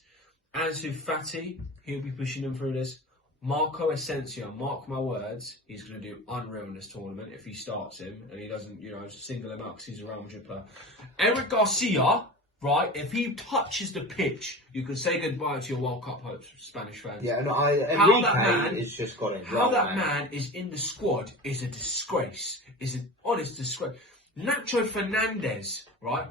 Ansu Fati, he'll be pushing them through this. Marco Asensio, mark my words, he's going to do unreal in this tournament if he starts him and he doesn't, single him out because he's a Real Madrid player. Eric Garcia, right, if he touches the pitch, you can say goodbye to your World Cup hopes, Spanish fans. Yeah, no, Enrique has just got it. How that man is in the squad is a disgrace. Is an honest disgrace. Nacho Fernandez, right?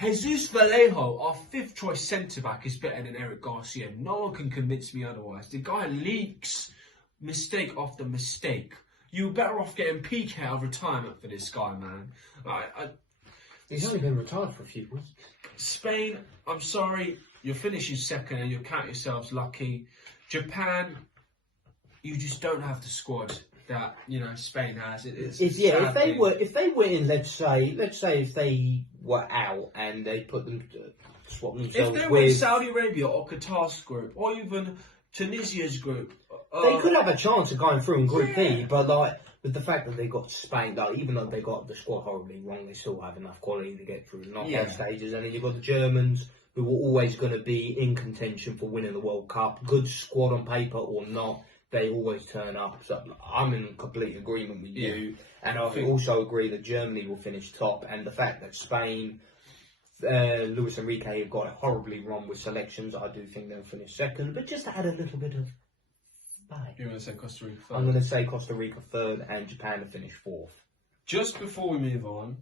Jesus Vallejo, our fifth choice centre-back, is better than Eric Garcia. No one can convince me otherwise. The guy leaks mistake after mistake. You're better off getting PK out of retirement for this guy, man. He's only been retired for a few weeks. Spain, I'm sorry, you're finishing second and you'll count yourselves lucky. Japan, you just don't have the squad that Spain has. If they were in, let's say if they were out and they put them swap themselves. If they were in Saudi Arabia or Qatar's group or even Tunisia's group, they could have a chance of going through in Group D. But with the fact that they got Spain, even though they got the squad horribly wrong, they still have enough quality to get through the knockout stages. And then you've got the Germans, who were always going to be in contention for winning the World Cup. Good squad on paper or not, they always turn up. So I'm in complete agreement with you. And I also agree that Germany will finish top. And the fact that Spain, Luis Enrique have got it horribly wrong with selections, I do think they'll finish second. But just to add a little bit of bite. You're going to say Costa Rica third? I'm going to say Costa Rica third and Japan to finish fourth. Just before we move on,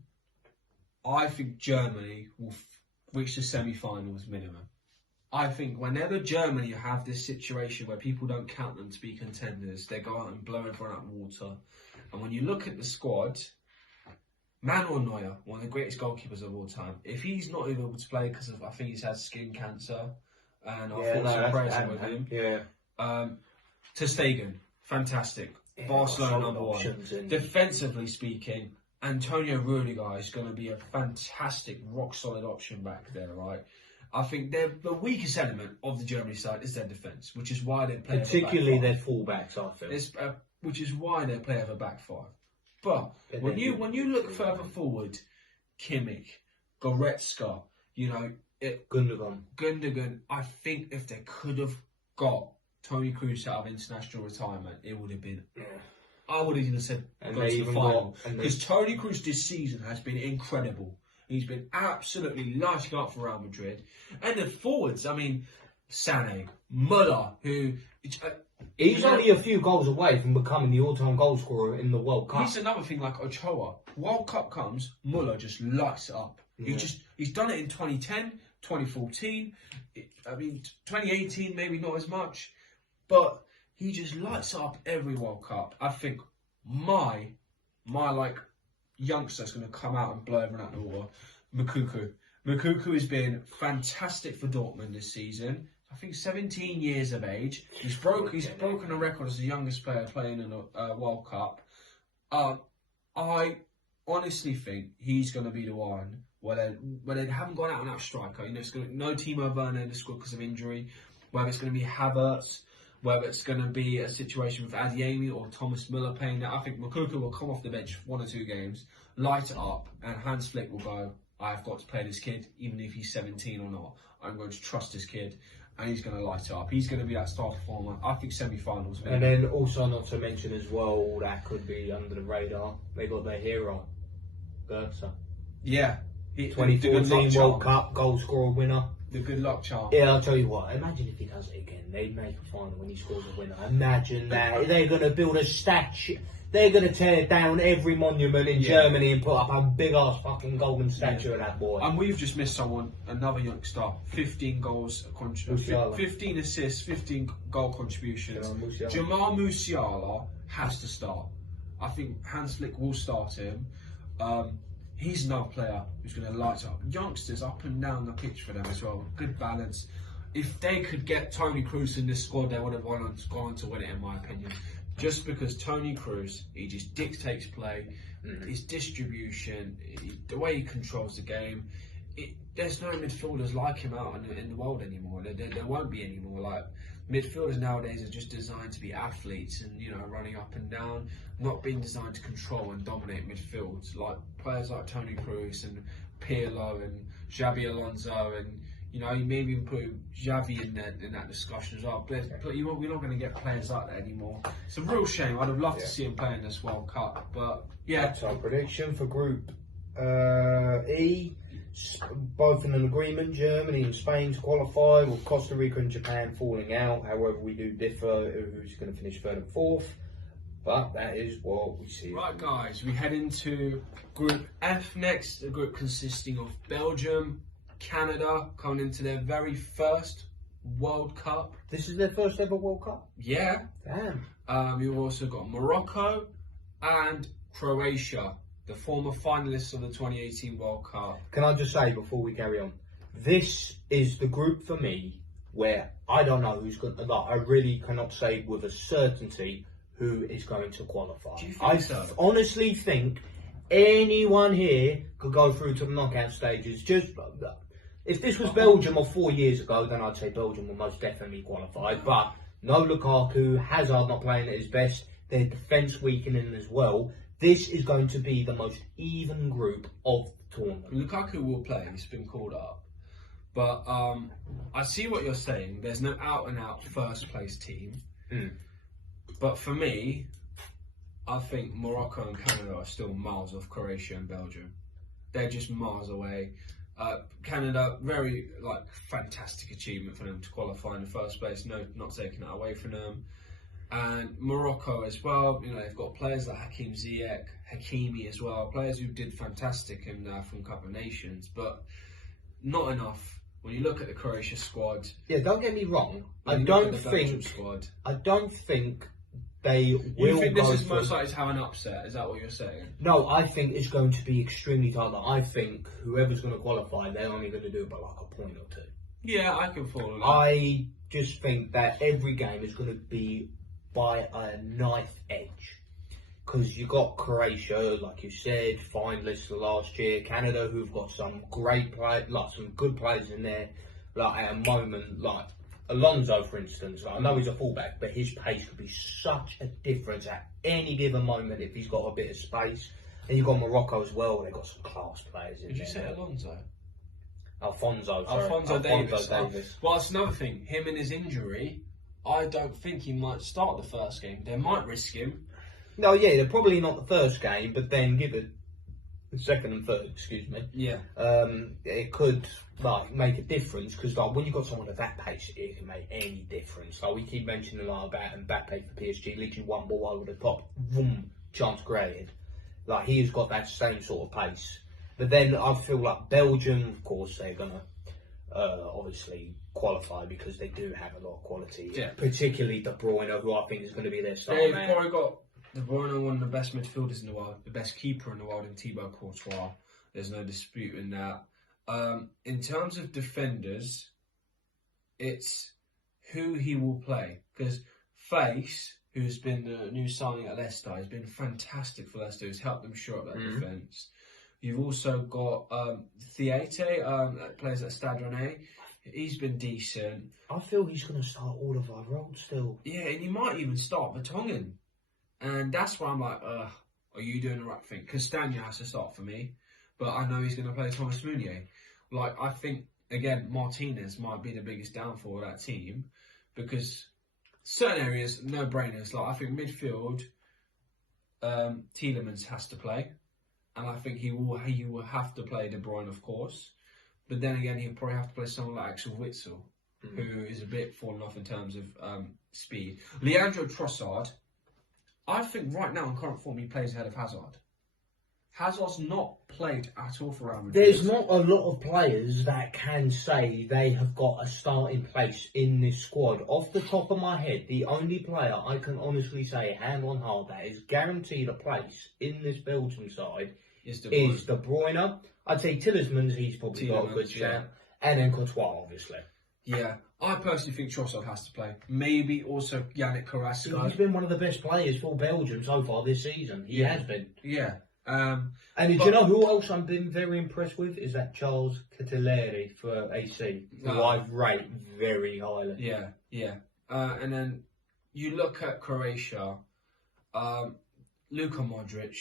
I think Germany will reach the semi-finals minimum. I think whenever Germany have this situation where people don't count them to be contenders, they go out and blow everyone out of the water. And when you look at the squad, Manuel Neuer, one of the greatest goalkeepers of all time, if he's not even able to play because I think he's had skin cancer, and I've thought some prayers with him. Yeah. Ter Stegen, fantastic. Yeah, Barcelona number one. And Defensively speaking, Antonio Rudiger is going to be a fantastic, rock-solid option back there, right? I think the weakest element of the Germany side is their defence, which is why they play particularly their fullbacks, I feel. Which is why they play over back five. But when you look further forward, Kimmich, Goretzka, Gundogan, I think if they could have got Toni Kroos out of international retirement, it would have been. I would have even said go to the final, because Toni Kroos this season has been incredible. He's been absolutely lighting up for Real Madrid. And the forwards, I mean, Sané, Müller, who... he's only a few goals away from becoming the all-time goal scorer in the World Cup. He's another thing like Ochoa. World Cup comes, Müller just lights it up. Yeah. He's done it in 2010, 2014. 2018 maybe not as much. But he just lights up every World Cup. I think my youngster's going to come out and blow everyone out the water. Mukuku has been fantastic for Dortmund this season. I think 17 years of age. He's broken a record as the youngest player playing in a World Cup. I honestly think he's going to be the one where they haven't gone out on that striker. It's going to no Timo Werner in the squad because of injury. Whether it's going to be Havertz, whether it's going to be a situation with Adeyemi or Thomas Müller playing that. I think Mukuku will come off the bench for 1 or 2 games, light it up, and Hans Flick will go, I've got to play this kid, even if he's 17 or not. I'm going to trust this kid, and he's going to light it up. He's going to be that star performer. I think semi-finals. And then also not to mention as well, that could be under the radar, they got their hero, Goetze. Yeah. 2014 World Cup goal scorer winner. The good luck charm. Yeah, I'll tell you what. Imagine if he does it again. They make a final when he scores a winner. Imagine that. They're going to build a statue. They're going to tear down every monument in Germany and put up a big ass fucking golden statue of that boy. And we've just missed someone, another youngster. 15 goals, 15 assists, 15 goal contributions. Jamal Musiala has to start. I think Hans Flick will start him. He's another player who's going to light up youngsters up and down the pitch for them as well. Good balance. If they could get Tony Kroos in this squad, they would have gone on to win it, in my opinion. Just because Tony Kroos, he just dictates play, his distribution, the way he controls the game. There's no midfielders like him out in the world anymore. There won't be anymore. Like, midfielders nowadays are just designed to be athletes and, you know, running up and down, not being designed to control and dominate midfields. Like players like Tony Kroos and Pirlo and Xabi Alonso, and, you know, you maybe even put Xavi in that discussion as well. But we're not going to get players like that anymore. It's a real shame. I'd have loved to see him play in this World Cup. But yeah, that's our prediction for Group E. Both in an agreement, Germany and Spain to qualify, with Costa Rica and Japan falling out. However, we do differ who's going to finish third and fourth, but that is what we see. Right, guys, we head into Group F next, a group consisting of Belgium, Canada, coming into their very first World Cup. This is their first ever World Cup? Yeah. Damn. You've also got Morocco and Croatia, the former finalists of the 2018 World Cup. Can I just say before we carry on, this is the group for me where I don't know who's going to, like, I really cannot say with a certainty who is going to qualify. Do you think so? Honestly think anyone here could go through to the knockout stages. Just if this was Belgium of 4 years ago, then I'd say Belgium will most definitely qualify. But no Lukaku, Hazard not playing at his best, their defence weakening as well. This is going to be the most even group of the tournament. Lukaku will play, he's been called up. But I see what you're saying. There's no out-and-out first-place team. But for me, I think Morocco and Canada are still miles off Croatia and Belgium. They're just miles away. Canada, very fantastic achievement for them to qualify in the first place. No, not taking that away from them. And Morocco as well, you know, they've got players like Hakim Ziyech, Hakimi as well, players who did fantastic from Cup of Nations, but not enough. When you look at the Croatia squad, yeah, don't get me wrong. I don't think they will. You think this is most likely to have an upset? Is that what you're saying? No, I think it's going to be extremely tight. I think whoever's going to qualify, they're only going to do about a point or two. Yeah, I can follow that. I just think that every game is going to be by a knife edge, because you got Croatia, like you said, finalists last year. Canada, who've got some great players, some good players in there. At a moment, like Alonso, for instance. I know he's a fullback, but his pace could be such a difference at any given moment if he's got a bit of space. And you've got Morocco as well. They've got some class players in there. Did you say Alonso? Alfonso Davies. Well, that's another thing. Him and his injury, I don't think he might start the first game. They might risk him. No, yeah, they're probably not the first game, but then give it the second and third, excuse me. Yeah. It could make a difference, because when you've got someone at that pace, it can make any difference. We keep mentioning about Mbappe for PSG, literally one ball over the top, boom, chance created. He has got that same sort of pace. But then I feel like Belgium, of course, they're gonna obviously qualify because they do have a lot of quality. Yeah. Particularly De Bruyne, who I think is going to be their star. They've probably got De Bruyne, one of the best midfielders in the world, the best keeper in the world in Thibaut Courtois. There's no dispute in that. In terms of defenders, it's who he will play. Because Face, who's been the new signing at Leicester, has been fantastic for Leicester. He's helped them shore up that defence. You've also got Theate, that plays at Stade Rennais. He's been decent. I feel he's going to start all of our roles still. Yeah, and he might even start Vertonghen. And that's why I'm like, are you doing the right thing? Castagna has to start for me, but I know he's going to play Thomas Meunier. I think, again, Martinez might be the biggest downfall of that team, because certain areas, no-brainers. I think midfield, Tielemans has to play. And I think he will have to play De Bruyne, of course. But then again, he'll probably have to play someone like Axel Witsel, who is a bit fallen off in terms of speed. Leandro Trossard, I think right now in current form, he plays ahead of Hazard. Hazard's not played at all for Real Madrid. There's not a lot of players that can say they have got a starting place in this squad. Off the top of my head, the only player I can honestly say, hand on heart, that is guaranteed a place in this Belgian side is De Bruyne. I'd say Tielemans, he's probably got a good shout. And then Courtois, obviously. Yeah, I personally think Trossard has to play. Maybe also Yannick Carrasco. He's been one of the best players for Belgium so far this season. He has been. Yeah. And do you know who else I've been very impressed with? Is that Charles Catelleri for AC, who I rate very highly. Yeah. And then you look at Croatia, Luka Modric.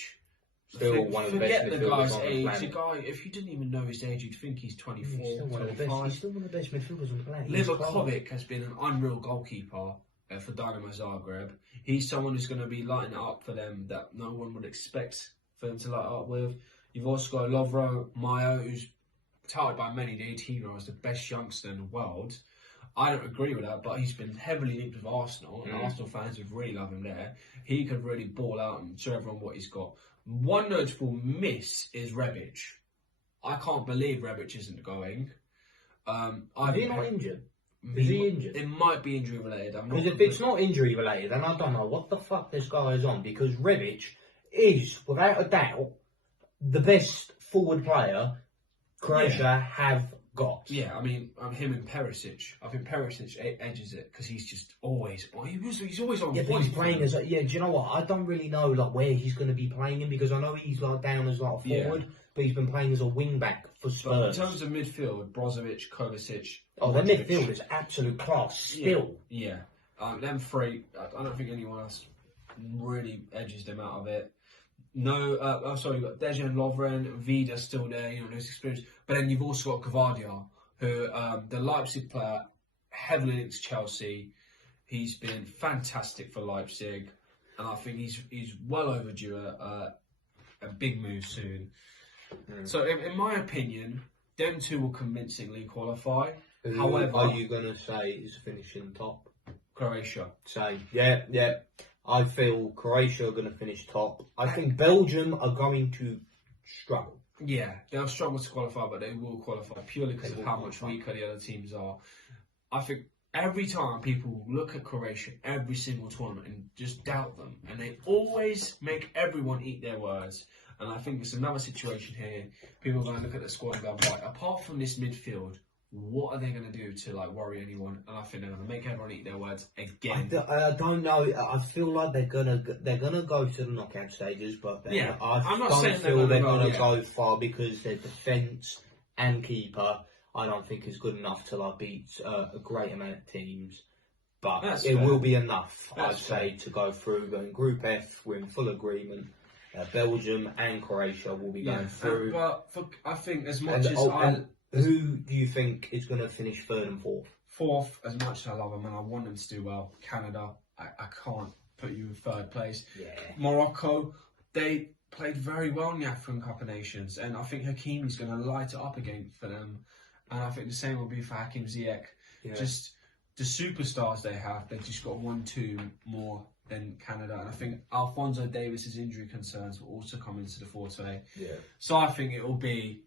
Still one of the best midfielders. Forget the guy's age. The guy, if you didn't even know his age, you'd think he's 24, he's still 25. He's still one of the best midfielders on the planet. Livakovic has been an unreal goalkeeper for Dynamo Zagreb. He's someone who's going to be lighting it up for them that no one would expect for them to light up with. You've also got Lovro Mayo, who's touted by many the 18-year-old as the best youngster in the world. I don't agree with that, but he's been heavily linked with Arsenal, and Arsenal fans would really love him there. He could really ball out and show everyone what he's got. One notable miss is Rebic. I can't believe Rebic isn't going. Is he not injured? Is he injured? It might be injury related. Because if it's not injury related, then I don't know what the fuck this guy is on. Because Rebic is, without a doubt, the best forward player Croatia have got. Yeah, I mean, him and Perisic. I think Perisic edges it because he's just always. He's always on. Yeah, but he's playing as. Do you know what? I don't really know where he's going to be playing him because I know he's down as a forward, but he's been playing as a wing back for Spurs. But in terms of midfield, Brozovic, Kovacic. Oh, their midfield is absolute class still. Yeah. Them three. I don't think anyone else really edges them out of it. No, sorry, you've got Dejan Lovren, Vida still there, there's experience. But then you've also got Gvardiol, who, the Leipzig player, heavily linked to Chelsea. He's been fantastic for Leipzig, and I think he's well overdue a big move soon. So, in my opinion, them two will convincingly qualify. However, are you going to say is finishing top? Croatia. Yeah. I feel Croatia are going to finish top. I think Belgium are going to struggle. Yeah, they'll struggle to qualify, but they will qualify purely because of how much weaker the other teams are. I think every time people look at Croatia, every single tournament, and just doubt them, and they always make everyone eat their words. And I think it's another situation here. People are going to look at the squad and go, right, apart from this midfield, what are they going to do to worry anyone? And I think they're going to make everyone eat their words again. I don't know. I feel like they're gonna go to the knockout stages, but I'm not don't saying feel they're going to go far because their defence and keeper I don't think is good enough to beat a great amount of teams. But it will be enough, I'd say, to go through. In Group F, we're in full agreement. Belgium and Croatia will be going through. I think as much as who do you think is going to finish third and fourth? Fourth, as much as I love them and I want them to do well, Canada, I can't put you in third place. Yeah. Morocco, they played very well in the African Cup of Nations, and I think Hakimi's going to light it up again for them. And I think the same will be for Hakim Ziyech. Yeah. Just the superstars they have, they've just got 1-2 more than Canada. And I think Alphonso Davies' injury concerns will also come into the forte. Yeah. So I think it will be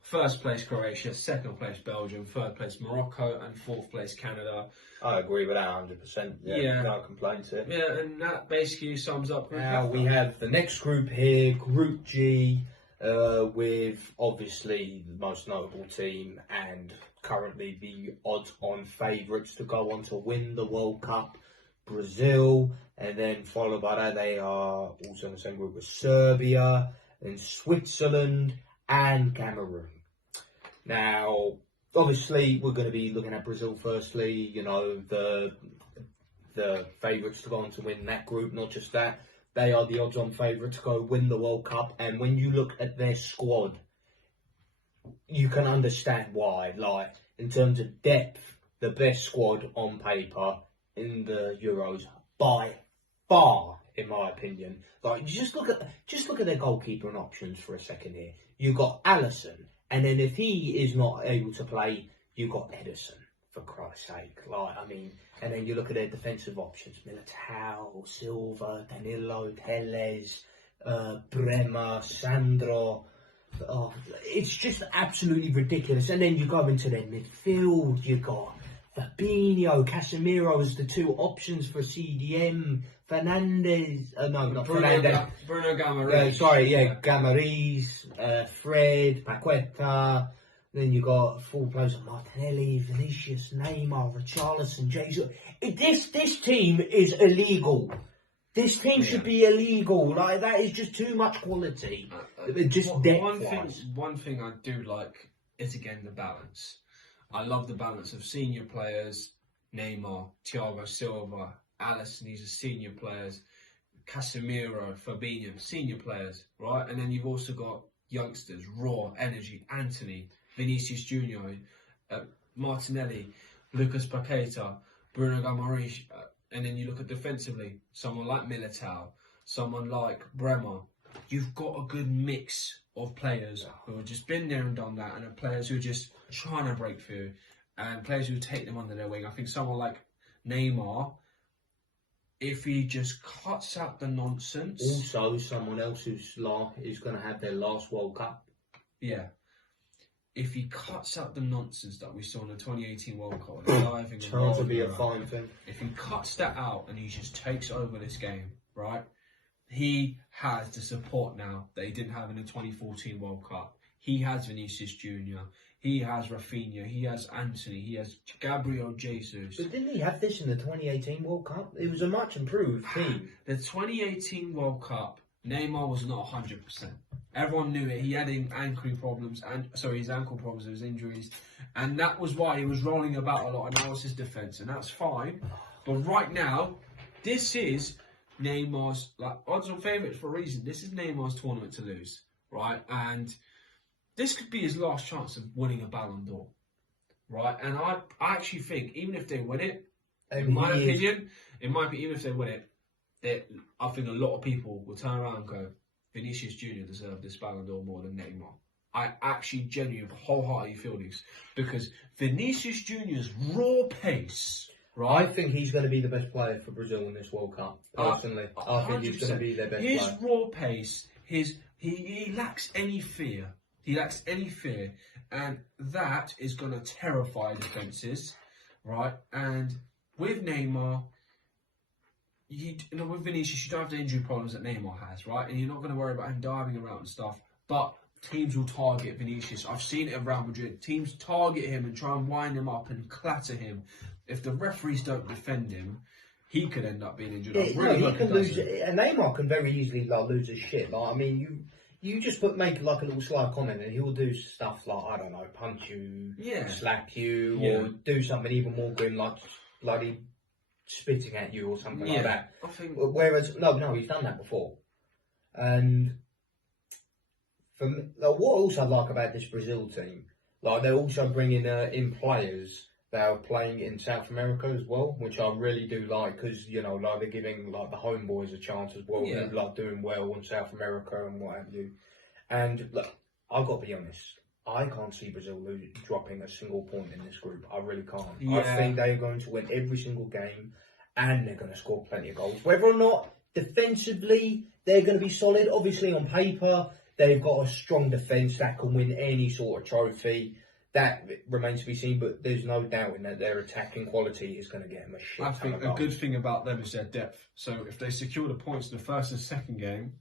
first place Croatia, second place Belgium, third place Morocco, and fourth place Canada. I agree with that 100%. Yeah. No complaints here. Yeah, and that basically sums up Group F. We have the next group here, Group G, with obviously the most notable team and currently the odds-on favourites to go on to win the World Cup, Brazil, and then followed by that they are also in the same group with Serbia, and Switzerland, and Cameroon. Now, obviously, we're going to be looking at Brazil firstly, the favourites to go on to win that group. Not just that, they are the odds-on favourites to go win the World Cup. And when you look at their squad, you can understand why. In terms of depth, the best squad on paper in the Euros by far, in my opinion. Just look at their goalkeeper and options for a second here. You've got Alisson. And then if he is not able to play, you've got Ederson, for Christ's sake. And then you look at their defensive options. Militao, Silva, Danilo, Telles, Bremer, Sandro. It's just absolutely ridiculous. And then you go into their midfield. You've got Fabinho, Casemiro as the two options for CDM. Fernandez, no, not Fernandez. Bruno Gammaris. Gammaris, Fred, Paqueta. Then you got full players of Martinelli, Vinicius, Neymar, Richarlison, Jesus. This team is illegal. This team should be illegal. Like, that is just too much quality. Just one thing I do like is, again, the balance. I love the balance of senior players. Neymar, Thiago Silva, Alisson, these are senior players. Casemiro, Fabinho, senior players, right? And then you've also got youngsters, raw energy, Anthony, Vinicius Junior, Martinelli, Lucas Paqueta, Bruno Gammaris, and then you look at defensively, someone like Militao, someone like Bremer. You've got a good mix of players who have just been there and done that, and are players who are just trying to break through, and players who take them under their wing. I think someone like Neymar, if he just cuts out the nonsense. Also, someone else who's going to have their last World Cup. Yeah. If he cuts out the nonsense that we saw in the 2018 World Cup, diving to be a fine thing. If he cuts that out and he just takes over this game, right? He has the support now that he didn't have in the 2014 World Cup. He has Vinicius Junior. He has Rafinha. He has Anthony. He has Gabriel Jesus. But didn't he have this in the 2018 World Cup? It was a much improved team. The 2018 World Cup, Neymar was not 100%. Everyone knew it. He had his ankle problems, his injuries, and that was why he was rolling about a lot. And that was his defence, and that's fine. But right now, this is Neymar's odds-on favourites for a reason. This is Neymar's tournament to lose, right? And this could be his last chance of winning a Ballon d'Or, right? And I actually think even if they win it, in my opinion, it might be even if they win it, I think a lot of people will turn around and go, Vinicius Junior deserved this Ballon d'Or more than Neymar. I actually genuinely, wholeheartedly feel this, because Vinicius Junior's raw pace, right? I think he's going to be the best player for Brazil in this World Cup, personally. I think he's going to be their best player. His raw pace, he lacks any fear. He lacks any fear, and that is going to terrify defences, right? And with Neymar, with Vinicius, you don't have the injury problems that Neymar has, right? And you're not going to worry about him diving around and stuff. But teams will target Vinicius. I've seen it at Real Madrid. Teams target him and try and wind him up and clatter him. If the referees don't defend him, he could end up being injured. He can lose. And Neymar can very easily lose his shit. I mean, you just make a little sly comment and he will do stuff like, I don't know, punch you, slap you, or do something even more grim like bloody spitting at you or something like that. Whereas, no, he's done that before. And what I also like about this Brazil team, they're also bringing in players that are playing in South America as well, which I really do like, because they're giving the homeboys a chance as well, who doing well in South America and what have you. And look, I've got to be honest, I can't see Brazil dropping a single point in this group. I really can't. I think they're going to win every single game, and they're going to score plenty of goals. Whether or not defensively they're going to be solid, obviously on paper they've got a strong defence that can win any sort of trophy. That remains to be seen, but there's no doubt in that their attacking quality is going to get them a shit. I think a good thing about them is their depth. So if they secure the points in the first and second game,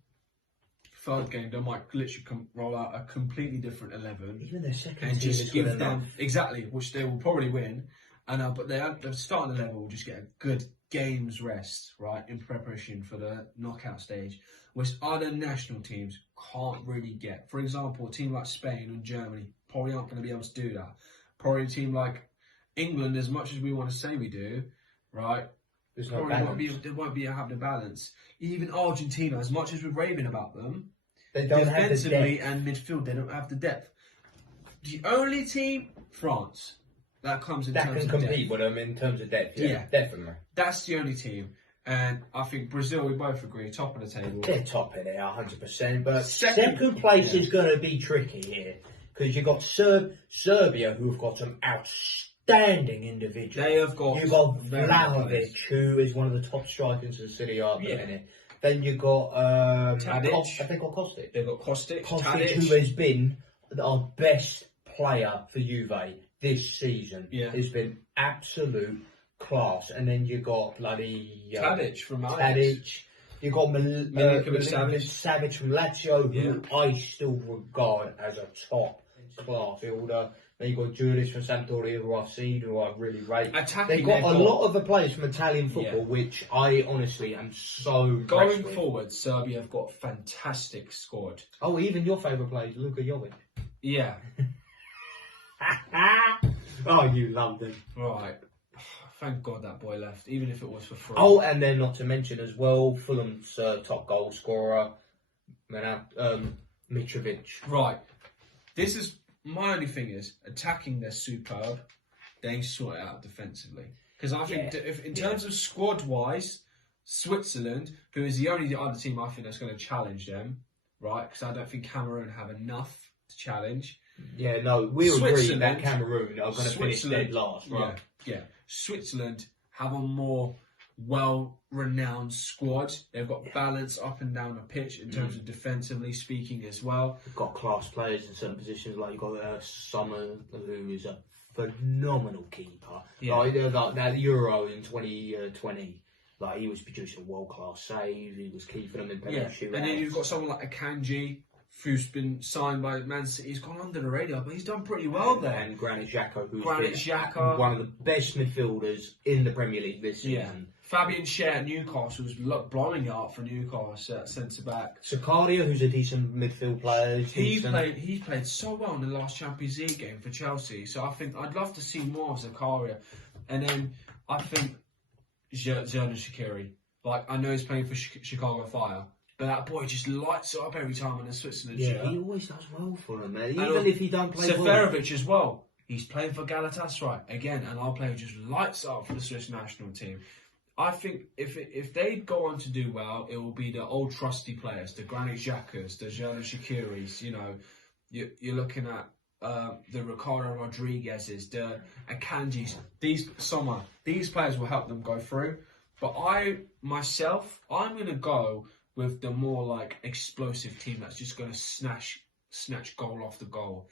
third game they might literally roll out a completely different 11. Even their second and team just is give good them enough. Exactly, which they will probably win. And but the starting 11 will just get a good game's rest, right, in preparation for the knockout stage, which other national teams can't really get. For example, a team like Spain and Germany probably aren't going to be able to do that. Probably a team like England, as much as we want to say we do, right? There's no balance. They won't be able to have the balance. Even Argentina, as much as we're raving about them, they don't have the depth. And midfield, they don't have the depth. The only team, France, that comes in terms of depth. That can compete with them in terms of depth. Yeah, definitely. That's the only team. And I think Brazil, we both agree, top of the table. They're top in it, 100%. But second place is going to be tricky here. Because you've got Serbia, who have got some outstanding individuals. They have got... You've got Vlahovic, who is one of the top strikers in the Serie A at the minute. Then you've got... Tadic. Have they got Kostic? They've got Kostic, who has been our best player for Juve this season has been absolute class. And then you got bloody Tadic from Ajax. Tadic. You got Milinkovic Savic from Lazio, who I still regard as a top class fielder. Then you got Juris from Sampdoria, who I've seen, who I really rate. They've got a lot of the players from Italian football, which I honestly am so going forward. Serbia have got a fantastic squad. Oh, even your favourite player, Luka Jovic. Yeah. Oh, you loved him. Right. Thank God that boy left, even if it was for free. Oh, and then not to mention as well, Fulham's top goal scorer, Mitrovic. Right. This is my only thing is attacking. They're superb. They sort it out defensively because I think if in terms of squad wise, Switzerland, who is the only other team I think that's going to challenge them, right? Because I don't think Cameroon have enough to challenge. Yeah, no, we agree that Cameroon are going to finish dead last, right? Yeah. Switzerland have a more well-renowned squad. They've got balance up and down the pitch in terms of defensively speaking as well. They've got class players in certain positions, like you've got Sommer, who is a phenomenal keeper. Yeah. Like that Euro in 2020, like he was producing a world-class save. He was keeping them in penalty shootouts. And then you've got someone like Akanji, who's been signed by Man City. He's gone under the radar, but he's done pretty well there. And Granit Xhaka, who's been one of the best midfielders in the Premier League this season. Fabian Schär at Newcastle was blowing it up for Newcastle at centre back. Sakaria, who's a decent midfield player. He played so well in the last Champions League game for Chelsea. So I think I'd love to see more of Zakaria. And then I think Xherdan Shaqiri. Like I know he's playing for Chicago Fire. But that boy just lights it up every time in a Switzerland shirt. Yeah, he always does well for them, man. Even if he don't play well. Seferovic as well. He's playing for Galatasaray again, and our player just lights up for the Swiss national team. I think if they go on to do well, it will be the old trusty players, the Granit Xhakas, the Xherdan Shaqiris. You know, you're looking at the Ricardo Rodriguez's, the Akanjis. These players will help them go through. But I'm going to go with the more like explosive team that's just going to snatch goal off the goal.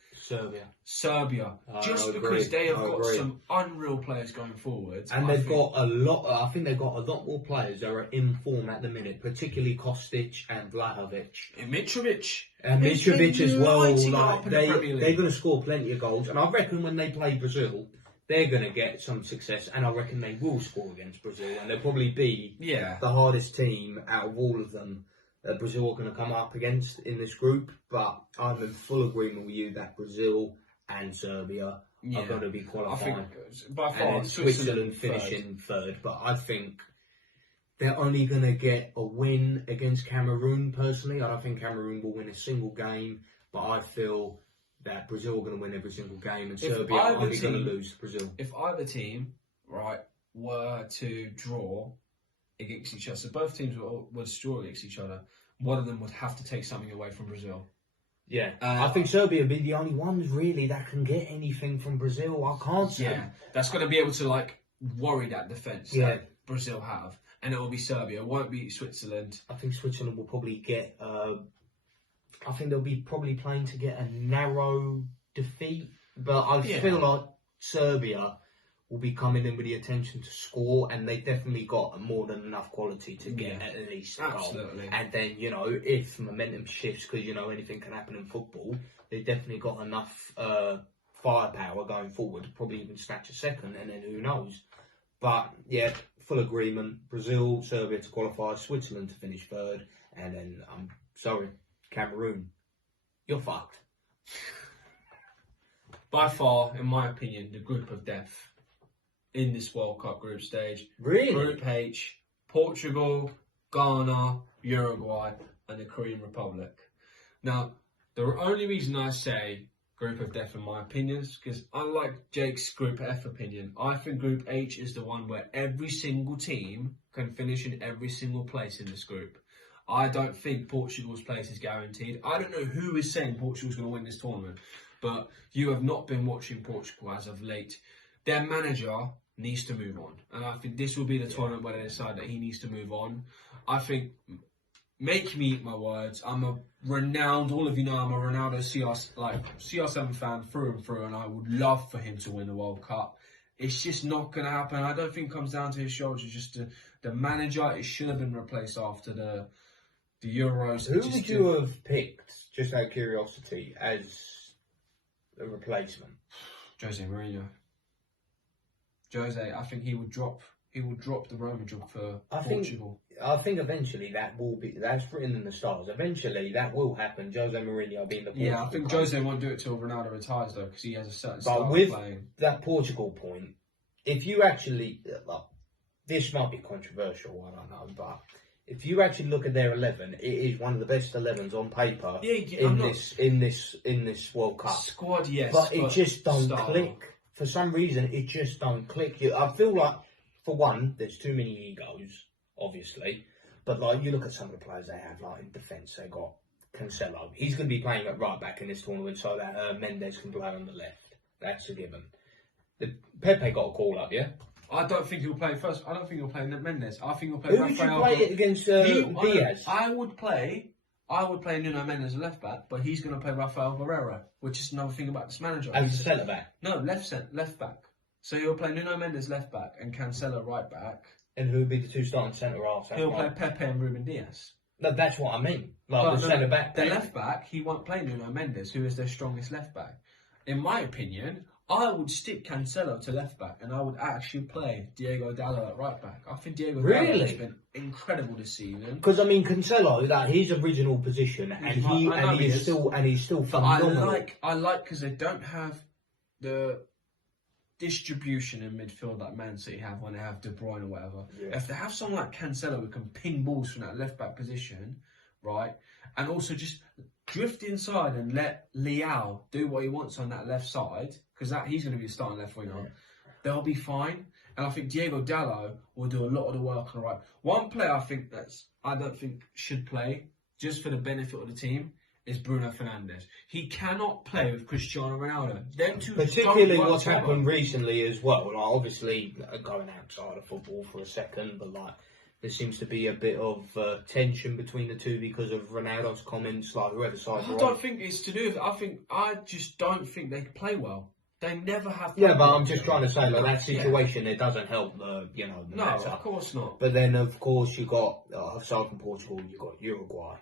Serbia. Just because they have got some unreal players going forward. And they've got a lot, I think they've got a lot more players that are in form at the minute, particularly Kostic and Vlahovic. And Mitrovic. And Mitrovic as well. Like, they're going to score plenty of goals. And I reckon when they play Brazil, they're going to get some success, and I reckon they will score against Brazil, and they'll probably be the hardest team out of all of them that Brazil are going to come up against in this group. But I'm in full agreement with you that Brazil and Serbia are going to be qualifying. I think by far, and Switzerland finishing third. But I think they're only going to get a win against Cameroon, personally. I don't think Cameroon will win a single game, but I feel that Brazil are going to win every single game, and Serbia are only going to lose to Brazil. If either team, were to draw against each other, so both teams would draw against each other, one of them would have to take something away from Brazil. Yeah, I think Serbia would be the only ones really that can get anything from Brazil. I can't say. Yeah, that's going to be able to worry that defence that Brazil have, and it will be Serbia. It won't be Switzerland. I think Switzerland will probably get. I think they'll be probably playing to get a narrow defeat, but I feel like Serbia will be coming in with the attention to score, and they definitely got more than enough quality to get at least a goal. And then, if momentum shifts, because, anything can happen in football, they definitely got enough firepower going forward to probably even snatch a second, and then who knows. But, yeah, full agreement. Brazil, Serbia to qualify, Switzerland to finish third, and then, Cameroon, you're fucked. By far, in my opinion, the group of death in this World Cup group stage. Really? Group H, Portugal, Ghana, Uruguay, and the Korean Republic. Now, the only reason I say group of death in my opinion is because unlike Jake's group F opinion, I think group H is the one where every single team can finish in every single place in this group. I don't think Portugal's place is guaranteed. I don't know who is saying Portugal's going to win this tournament, but you have not been watching Portugal as of late. Their manager needs to move on, and I think this will be the tournament where they decide that he needs to move on. I think make me eat my words. I'm a renowned, all of you know, I'm a Ronaldo CR7 fan through and through, and I would love for him to win the World Cup. It's just not going to happen. I don't think it comes down to his shoulders. Just the manager. It should have been replaced after the Euros. Who would you have picked, just out of curiosity, as a replacement? Jose Mourinho. Jose, I think he would drop the Roma job for Portugal. I think eventually that's written in the stars. Eventually that will happen. Jose Mourinho being the Portugal I think coach. Jose won't do it till Ronaldo retires though, because he has a certain But style with of playing. that Portugal point, if you actually, this might be controversial, I don't know, but if you actually look at their 11, it is one of the best 11s on paper in this World Cup. Squad, yes, but it just don't style. click. For some reason, it just don't click. I feel like, for one, there's too many egos, obviously. But like, you look at some of the players they have, like in defence, they got Cancelo. He's going to be playing at right back in this tournament, so that Mendes can play on the left. That's a given. Pepe got a call up, yeah. I don't think he'll play first. I don't think he'll play Mendes. I think he'll play. Who would you play it against Diaz? I would play Nuno Mendes left back, but he's going to play Rafael Varela, which is another thing about this manager. As a centre back. No, left back. So he'll play Nuno Mendes left back and Cancelo right back. And who would be the two starting centre halves? He'll play Pepe and Ruben Diaz. No, that's what I mean. Like the centre back. The left back, he won't play Nuno Mendes, who is their strongest left back. In my opinion, I would stick Cancelo to left back, and I would actually play Diego Dallo at right back. I think Diego Dallo has been incredible this season. Because I mean, Cancelo, that his original position, he's still phenomenal. I like because they don't have the distribution in midfield like Man City have when they have De Bruyne or whatever. Yeah. If they have someone like Cancelo who can ping balls from that left back position, right, and also just drift inside and let Leao do what he wants on that left side, because he's going to be a starting left winger, they'll be fine. And I think Diego Dallo will do a lot of the work on the right. One player I don't think should play, just for the benefit of the team, is Bruno Fernandes. He cannot play with Cristiano Ronaldo. Them two, particularly what's happened recently as well. Like, obviously, going outside of football for a second, but like, there seems to be a bit of tension between the two because of Ronaldo's comments, like whoever side. I don't think it's to do with it. I just don't think they play well. They never have. Yeah, but I'm just trying to say, like, that situation, it doesn't help the matter. Of course not. But then, of course, you got aside from Portugal, you got Uruguay,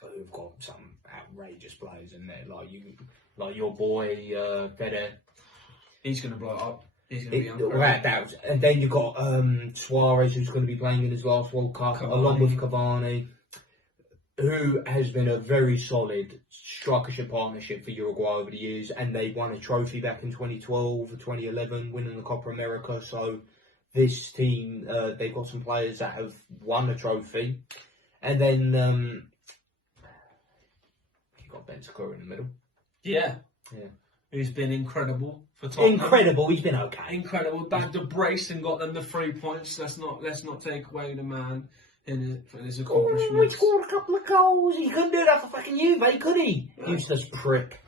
who've got some outrageous players in there, like your boy Fede. He's going to blow it up. He's going to be and then you got Suarez, who's going to be playing in his last World Cup, along with Cavani, who has been a very solid strikership partnership for Uruguay over the years, and they won a trophy back in 2012 or 2011, winning the Copa America. So this team, they've got some players that have won a trophy, and then you got Bentancur in the middle. Yeah. Who's been incredible for Tottenham. Incredible, he's been okay. Incredible. Bagged a brace and got them the 3 points. Let's not take away the man for his accomplishments. He scored a couple of goals. He couldn't do that for fucking Juve, could he? Useless prick.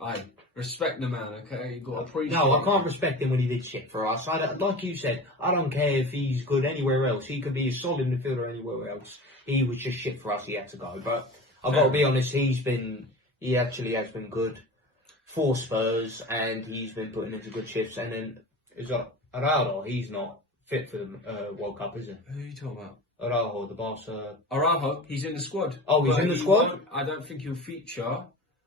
I respect the man, okay? You got to appreciate. No, I can't respect him when he did shit for us. Like you said, I don't care if he's good anywhere else. He could be a solid midfielder anywhere else. He was just shit for us. He had to go. But I've got to be honest. He actually has been good for Spurs, and he's been putting into good shifts. And then is that Araujo? He's not fit for the World Cup, is he? Who are you talking about? Araujo, the Barca. Araujo, he's in the squad. Oh, he's in the squad? I don't think he'll feature.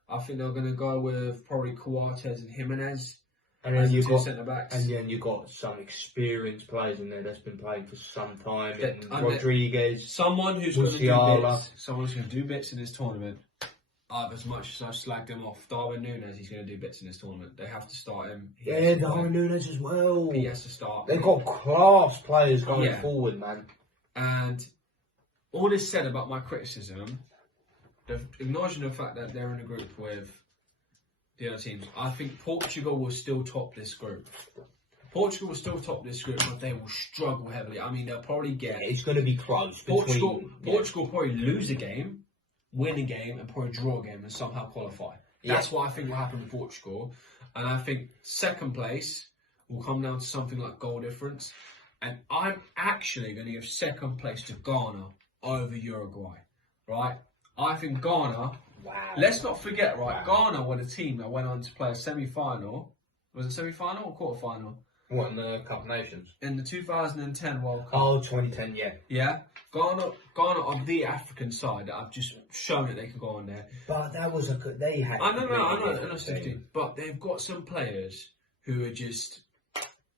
I think they're going to go with probably Coates and Jimenez. And then you got centre-backs. And then you got some experienced players in there that's been playing for some time. Rodriguez, someone who's going to do bits. Someone who's going to do bits in this tournament. As much as I slagged him off, Darwin Núñez, he's going to do bits in this tournament. They have to start him. Yeah, Darwin Núñez as well. He has to start. They've got class players going forward, man. And all this said about my criticism, acknowledging the fact that they're in a group with the other teams, I think Portugal will still top this group. Portugal will still top this group, but they will struggle heavily. I mean, they'll probably get... It's going to be close. Portugal will probably lose a game, win a game, and probably draw a game and somehow qualify. That's what I think will happen to Portugal. And I think second place will come down to something like goal difference. And I'm actually going to give second place to Ghana over Uruguay. right? I think Ghana. Wow. Let's not forget, right? Wow. Ghana were the team that went on to play a semi-final. Was it semi-final or quarter-final? What, in the Cup of Nations? In the 2010 World Cup. Oh, 2010, yeah. Yeah, Ghana are the African side that I've just shown that they can go on there. But that was they had. I know, completely different team. but they've got some players who are just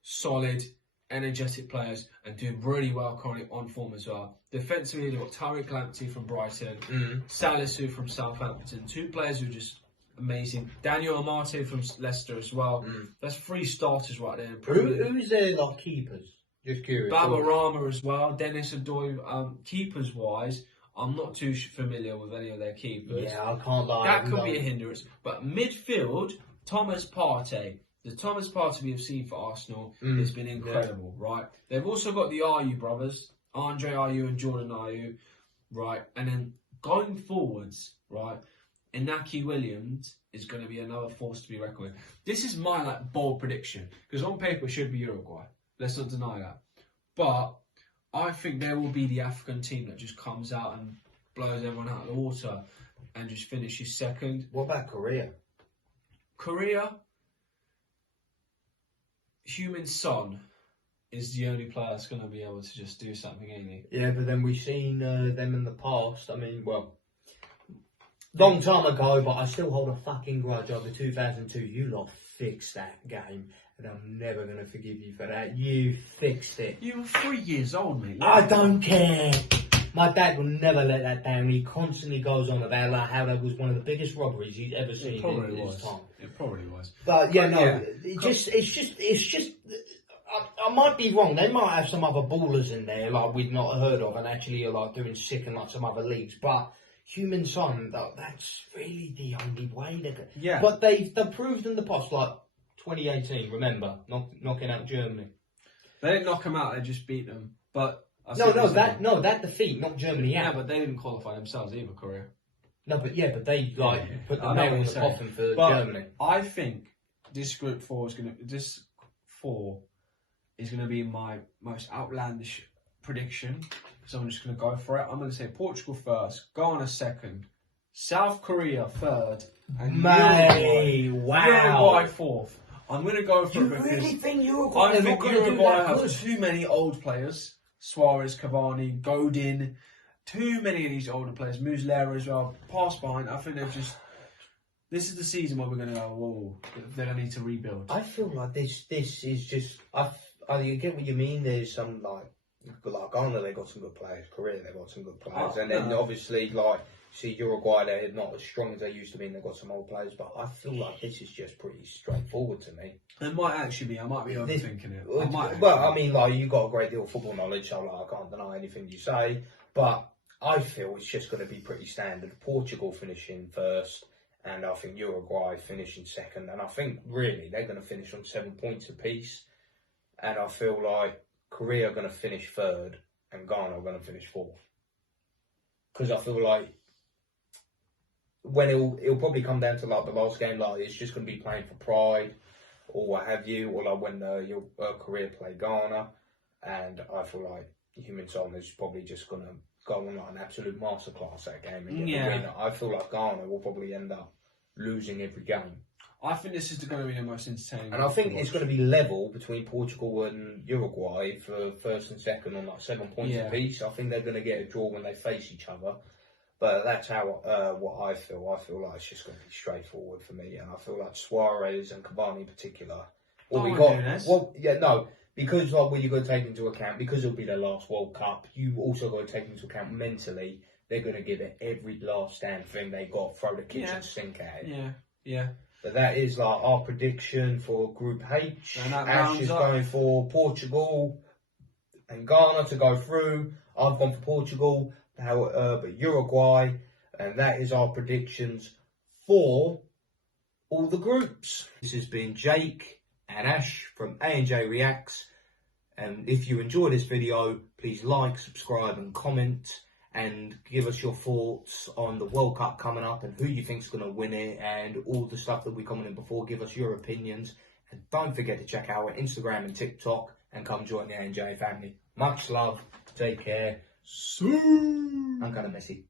solid, energetic players and doing really well currently on form as well. Defensively, they've got Tariq Lamptey from Brighton, Salisu from Southampton, 2 players who are just amazing. Daniel Amate from Leicester as well. That's 3 starters right there. Who's their like keepers? Just curious. Babarama as well. Dennis Adoy. Keepers wise, I'm not too familiar with any of their keepers. Yeah, I can't lie. That could be a hindrance. But midfield, Thomas Partey. The Thomas Partey we've seen for Arsenal has been incredible, right? They've also got the Ayew brothers, Andre Ayew and Jordan Ayew, right? And then going forwards, right, Inaki Williams is going to be another force to be reckoned with. This is my bold prediction, because on paper it should be Uruguay. Let's not deny that. But I think there will be the African team that just comes out and blows everyone out of the water and just finishes second. What about Korea? Korea, Heung-min Son is the only player that's going to be able to just do something, ain't he? Yeah, but then we've seen them in the past. I mean, well, long time ago, but I still hold a fucking grudge over 2002. You lot fixed that game, and I'm never going to forgive you for that. You fixed it. You were 3 years old, mate. I don't care. My dad will never let that down. He constantly goes on about how that was one of the biggest robberies he'd ever seen in his time. It probably was. But yeah, no, it's just. I might be wrong. They might have some other ballers in there like we've not heard of, and actually are like doing sick in like some other leagues. But Heung-min Son, that's really the only way they can. Yeah. But they've proved in the past, like 2018. Remember, knocking out Germany. They didn't knock them out. They just beat them. But that defeat knocked Germany out. Yeah, but they didn't qualify themselves either, Korea. No, but they put the I know nail what in you're the saying. coffin for But Germany. I think this four is gonna be my most outlandish prediction. So I'm just gonna go for it. I'm gonna say Portugal first, Ghana second, South Korea third, and Uruguay fourth. I'm gonna go for You it because really think Uruguay? I think not gonna do Uruguay that have good? too many old players. Suarez, Cavani, Godin. Too many of these older players. Muslera as well. Pass behind. I think they've just... This is the season where we're going to go, whoa, they're going to need to rebuild. I feel like this is just... I get what you mean. There's some, like Ghana, they got some good players. Korea, they got some good players. And then, obviously, see Uruguay, they're not as strong as they used to be, and they've got some old players. But I feel like this is just pretty straightforward to me. It might actually be. I might be overthinking it. I mean, you've got a great deal of football knowledge, so I can't deny anything you say. But I feel it's just going to be pretty standard. Portugal finishing first, and I think Uruguay finishing second. And I think, really, they're going to finish on 7 points apiece. And I feel like Korea are going to finish third, and Ghana are going to finish fourth. Because I feel like when it'll probably come down to the last game, it's just going to be playing for pride or what have you, or when Korea play Ghana, and I feel like Heung-min Son is probably just going to go on an absolute masterclass that game and get the winner. I feel like Ghana will probably end up losing every game. I think this is going to be the most entertaining. And I think it's going to be level between Portugal and Uruguay for first and second on 7 points apiece. I think they're going to get a draw when they face each other. But that's how what I feel. I feel like it's just going to be straightforward for me, and I feel like Suarez and Cavani in particular. Because what you got to take into account, because it'll be their last World Cup, you also got to take into account mentally they're going to give it every last stand thing they got, throw the kitchen sink at it. Yeah. But that is our prediction for Group H. And that Ash is going for Portugal and Ghana to go through. I've gone for Portugal. But Uruguay, and that is our predictions for all the groups. This has been Jake and Ash from A&J Reacts, and if you enjoy this video, please like, subscribe and comment, and give us your thoughts on the World Cup coming up and who you think's going to win it, and all the stuff that we commented before. Give us your opinions, and don't forget to check out our Instagram and TikTok and come join the A&J family. Much love, take care. I'm kind of messy.